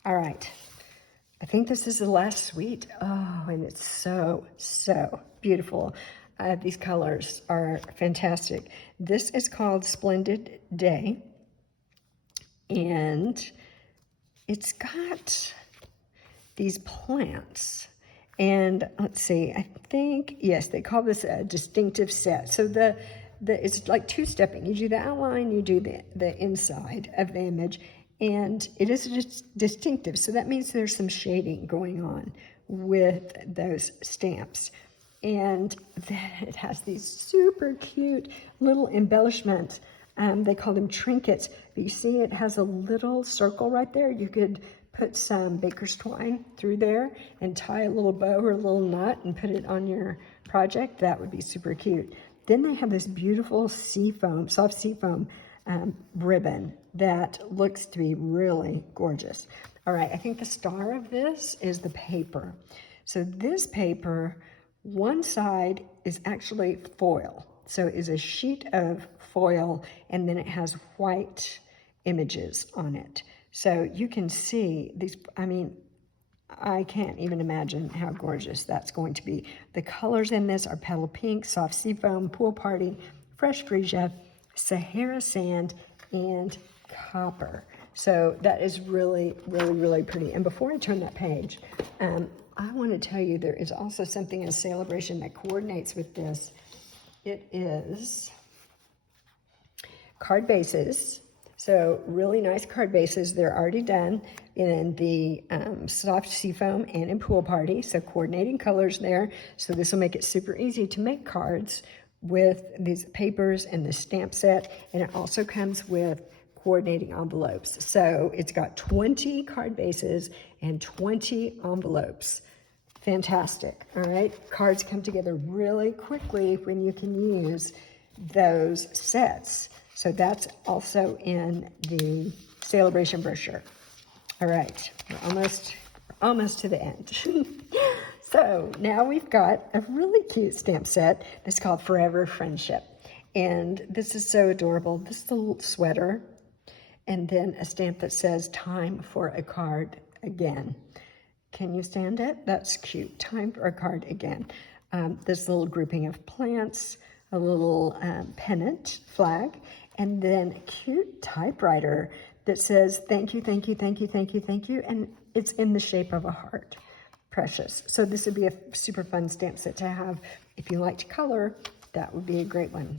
All right. I think this is the last suite. Oh, and it's so, so beautiful. These colors are fantastic. This is called Splendid Day. And it's got these plants. And let's see, I think, yes, they call this a distinctive set. So it's like two-stepping. You do the outline, you do the inside of the image, and it is distinctive. So that means there's some shading going on with those stamps. And then it has these super cute little embellishments. They call them trinkets, but you see it has a little circle right there. You could put some baker's twine through there and tie a little bow or a little knot and put it on your project. That would be super cute. Then they have this beautiful seafoam, soft seafoam ribbon that looks to be really gorgeous. All right, I think the star of this is the paper. So this paper, one side is actually foil. So it is a sheet of foil, and then it has white images on it. So you can see these, I mean, I can't even imagine how gorgeous that's going to be. The colors in this are petal pink, soft seafoam, pool party, fresh freesia, Sahara sand, and copper. So that is really, really, really pretty. And before I turn that page, I want to tell you there is also something in Celebration that coordinates with this. It is card bases. So really nice card bases. They're already done in the soft seafoam and in pool party. So coordinating colors there. So this will make it super easy to make cards with these papers and the stamp set. And it also comes with coordinating envelopes. So it's got 20 card bases and 20 envelopes. Fantastic. All right. Cards come together really quickly when you can use those sets. So that's also in the Celebration brochure. All right, we're almost to the end. So now we've got a really cute stamp set that's called Forever Friendship. And this is so adorable. This is a little sweater. And then a stamp that says, time for a card again. Can you stand it? That's cute. Time for a card again. This little grouping of plants, a little pennant flag, and then a cute typewriter that says, thank you, thank you, thank you, thank you, thank you. And it's in the shape of a heart. Precious. So this would be a super fun stamp set to have. If you like to color, that would be a great one.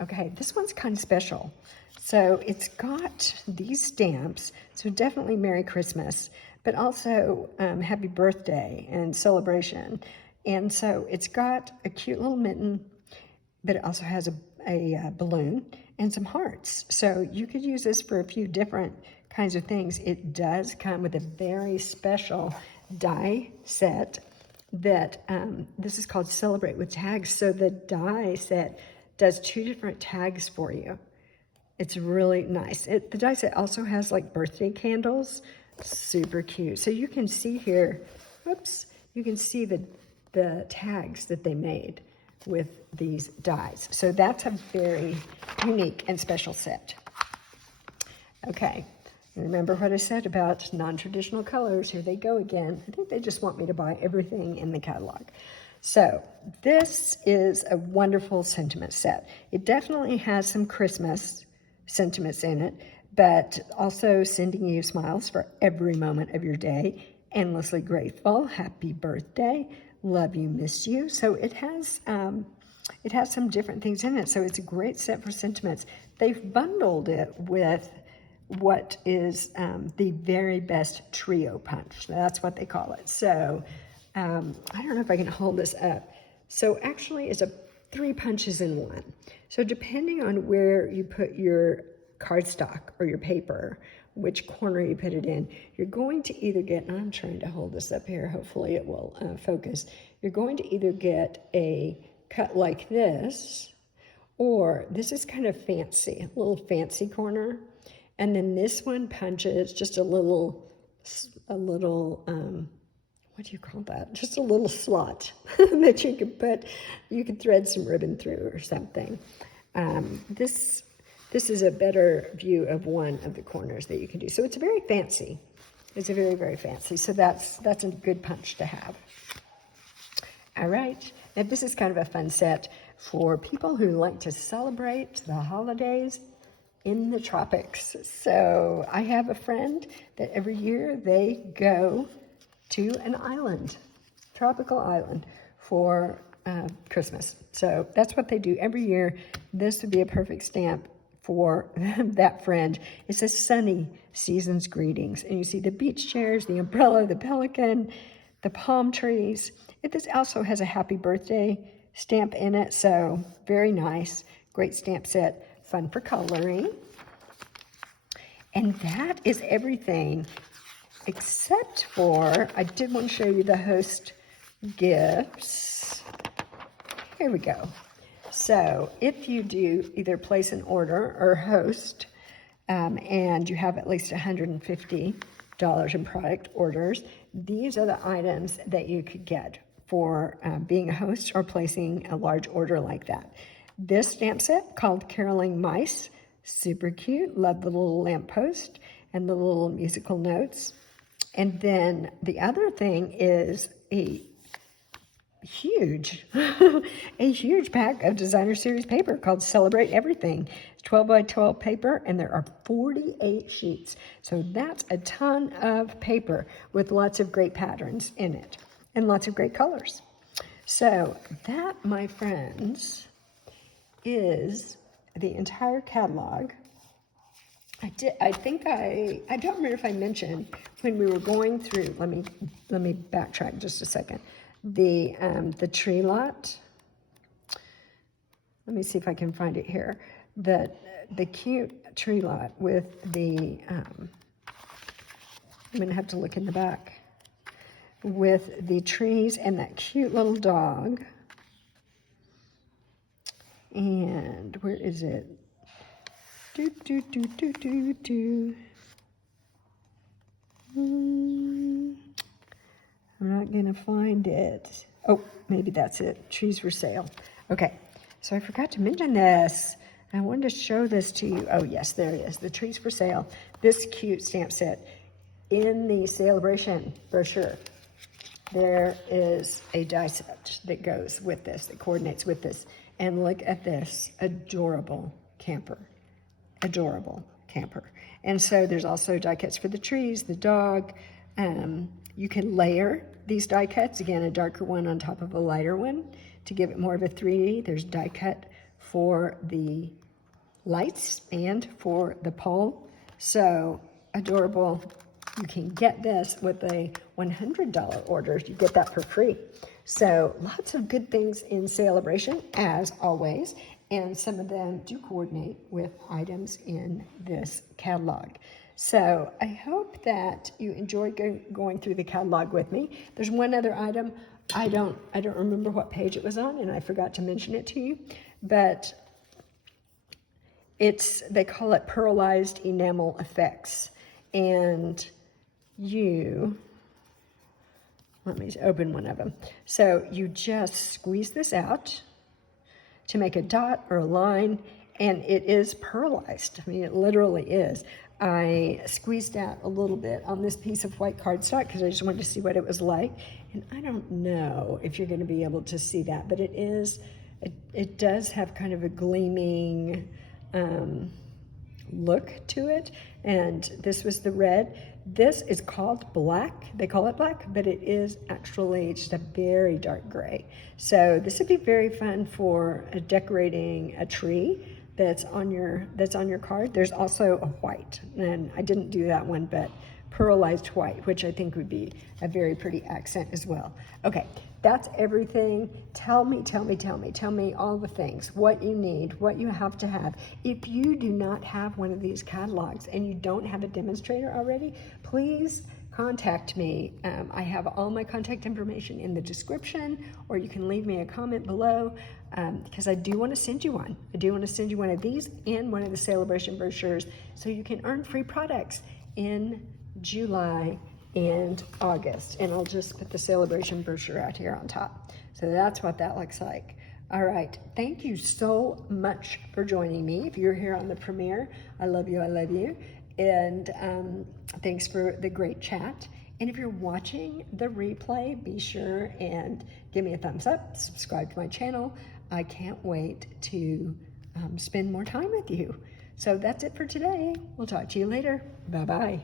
Okay, this one's kind of special. So it's got these stamps, so definitely Merry Christmas, but also Happy Birthday and Celebration. And so it's got a cute little mitten, but it also has a balloon and some hearts. So you could use this for a few different kinds of things. It does come with a very special die set that this is called Celebrate with Tags. So the die set does 2 different tags for you. It's really nice. The die set also has like birthday candles. Super cute. So you can see here, whoops, you can see the tags that they made with these dies. So that's a very unique and special set. Okay, remember what I said about non-traditional colors. Here they go again. I think they just want me to buy everything in the catalog. So this is a wonderful sentiment set. It definitely has some Christmas sentiments in it, but also sending you smiles for every moment of your day, endlessly grateful, happy birthday, love you, miss you. So it has some different things in it. So it's a great set for sentiments. They've bundled it with what is the very best trio punch. That's what they call it. So I don't know if I can hold this up. So actually it's 3 punches in one. So depending on where you put your cardstock or your paper, which corner you put it in, you're going to either get, and I'm trying to hold this up here, hopefully it will focus. You're going to either get a cut like this, or this is kind of fancy, a little fancy corner. And then this one punches just a little, what do you call that? Just a little slot that you could thread some ribbon through or something. This is a better view of one of the corners that you can do. So it's very fancy. It's a very, very fancy. So that's a good punch to have. All right. Now this is kind of a fun set for people who like to celebrate the holidays in the tropics. So I have a friend that every year they go to an island, tropical island, for Christmas. So that's what they do every year. This would be a perfect stamp for that friend. It says sunny season's greetings. And you see the beach chairs, the umbrella, the pelican, the palm trees. This also has a happy birthday stamp in it. So very nice. Great stamp set. Fun for coloring. And that is everything except for, I did want to show you the host gifts. Here we go. So if you do either place an order or host, and you have at least $150 in product orders, these are the items that you could get for being a host or placing a large order like that. This stamp set called Caroling Mice, super cute. Love the little lamppost and the little musical notes. And then the other thing is a huge, a huge pack of designer series paper called Celebrate Everything. It's 12 by 12 paper, and there are 48 sheets. So that's a ton of paper with lots of great patterns in it and lots of great colors. So that, my friends, is the entire catalog. I don't remember if I mentioned when we were going through, let me backtrack just a second. The tree lot, let me see if I can find it here. The cute tree lot with the, I'm gonna have to look in the back, with the trees and that cute little dog. And where is it? I'm not gonna find it. Oh, maybe that's it, trees for sale. Okay, so I forgot to mention this. I wanted to show this to you. Oh yes, there it is, the trees for sale. This cute stamp set. In the celebration brochure, there is a die set that goes with this, that coordinates with this. And look at this adorable camper. Adorable camper. And so there's also die cuts for the trees, the dog. You can layer these die cuts, again, a darker one on top of a lighter one to give it more of a 3D. There's die cut for the lights and for the pole. So adorable. You can get this with a $100 order. You get that for free. So lots of good things in celebration, as always, and some of them do coordinate with items in this catalog. So I hope that you enjoyed going through the catalog with me. There's one other item. I don't remember what page it was on, and I forgot to mention it to you, but they call it pearlized enamel effects. And let me open one of them. So you just squeeze this out to make a dot or a line, and it is pearlized. I mean, it literally is. I squeezed out a little bit on this piece of white cardstock because I just wanted to see what it was like. And I don't know if you're going to be able to see that, but it does have kind of a gleaming look to it. And this was the red. This is called black. They call it black, but it is actually just a very dark gray. So this would be very fun for decorating a tree that's on your card. There's also a white, and I didn't do that one, but pearlized white, which I think would be a very pretty accent as well. Okay, that's everything. Tell me all the things, what you need, what you have to have. If you do not have one of these catalogs and you don't have a demonstrator already, please contact me. I have all my contact information in the description, or you can leave me a comment below, because I do want to send you one. I do want to send you one of these and one of the celebration brochures so you can earn free products in July and August. And I'll just put the celebration brochure out here on top. So that's what that looks like. All right, thank you so much for joining me. If you're here on the premiere, I love you, I love you. And thanks for the great chat. And if you're watching the replay, be sure and give me a thumbs up, subscribe to my channel. I can't wait to spend more time with you. So that's it for today. We'll talk to you later. Bye-bye.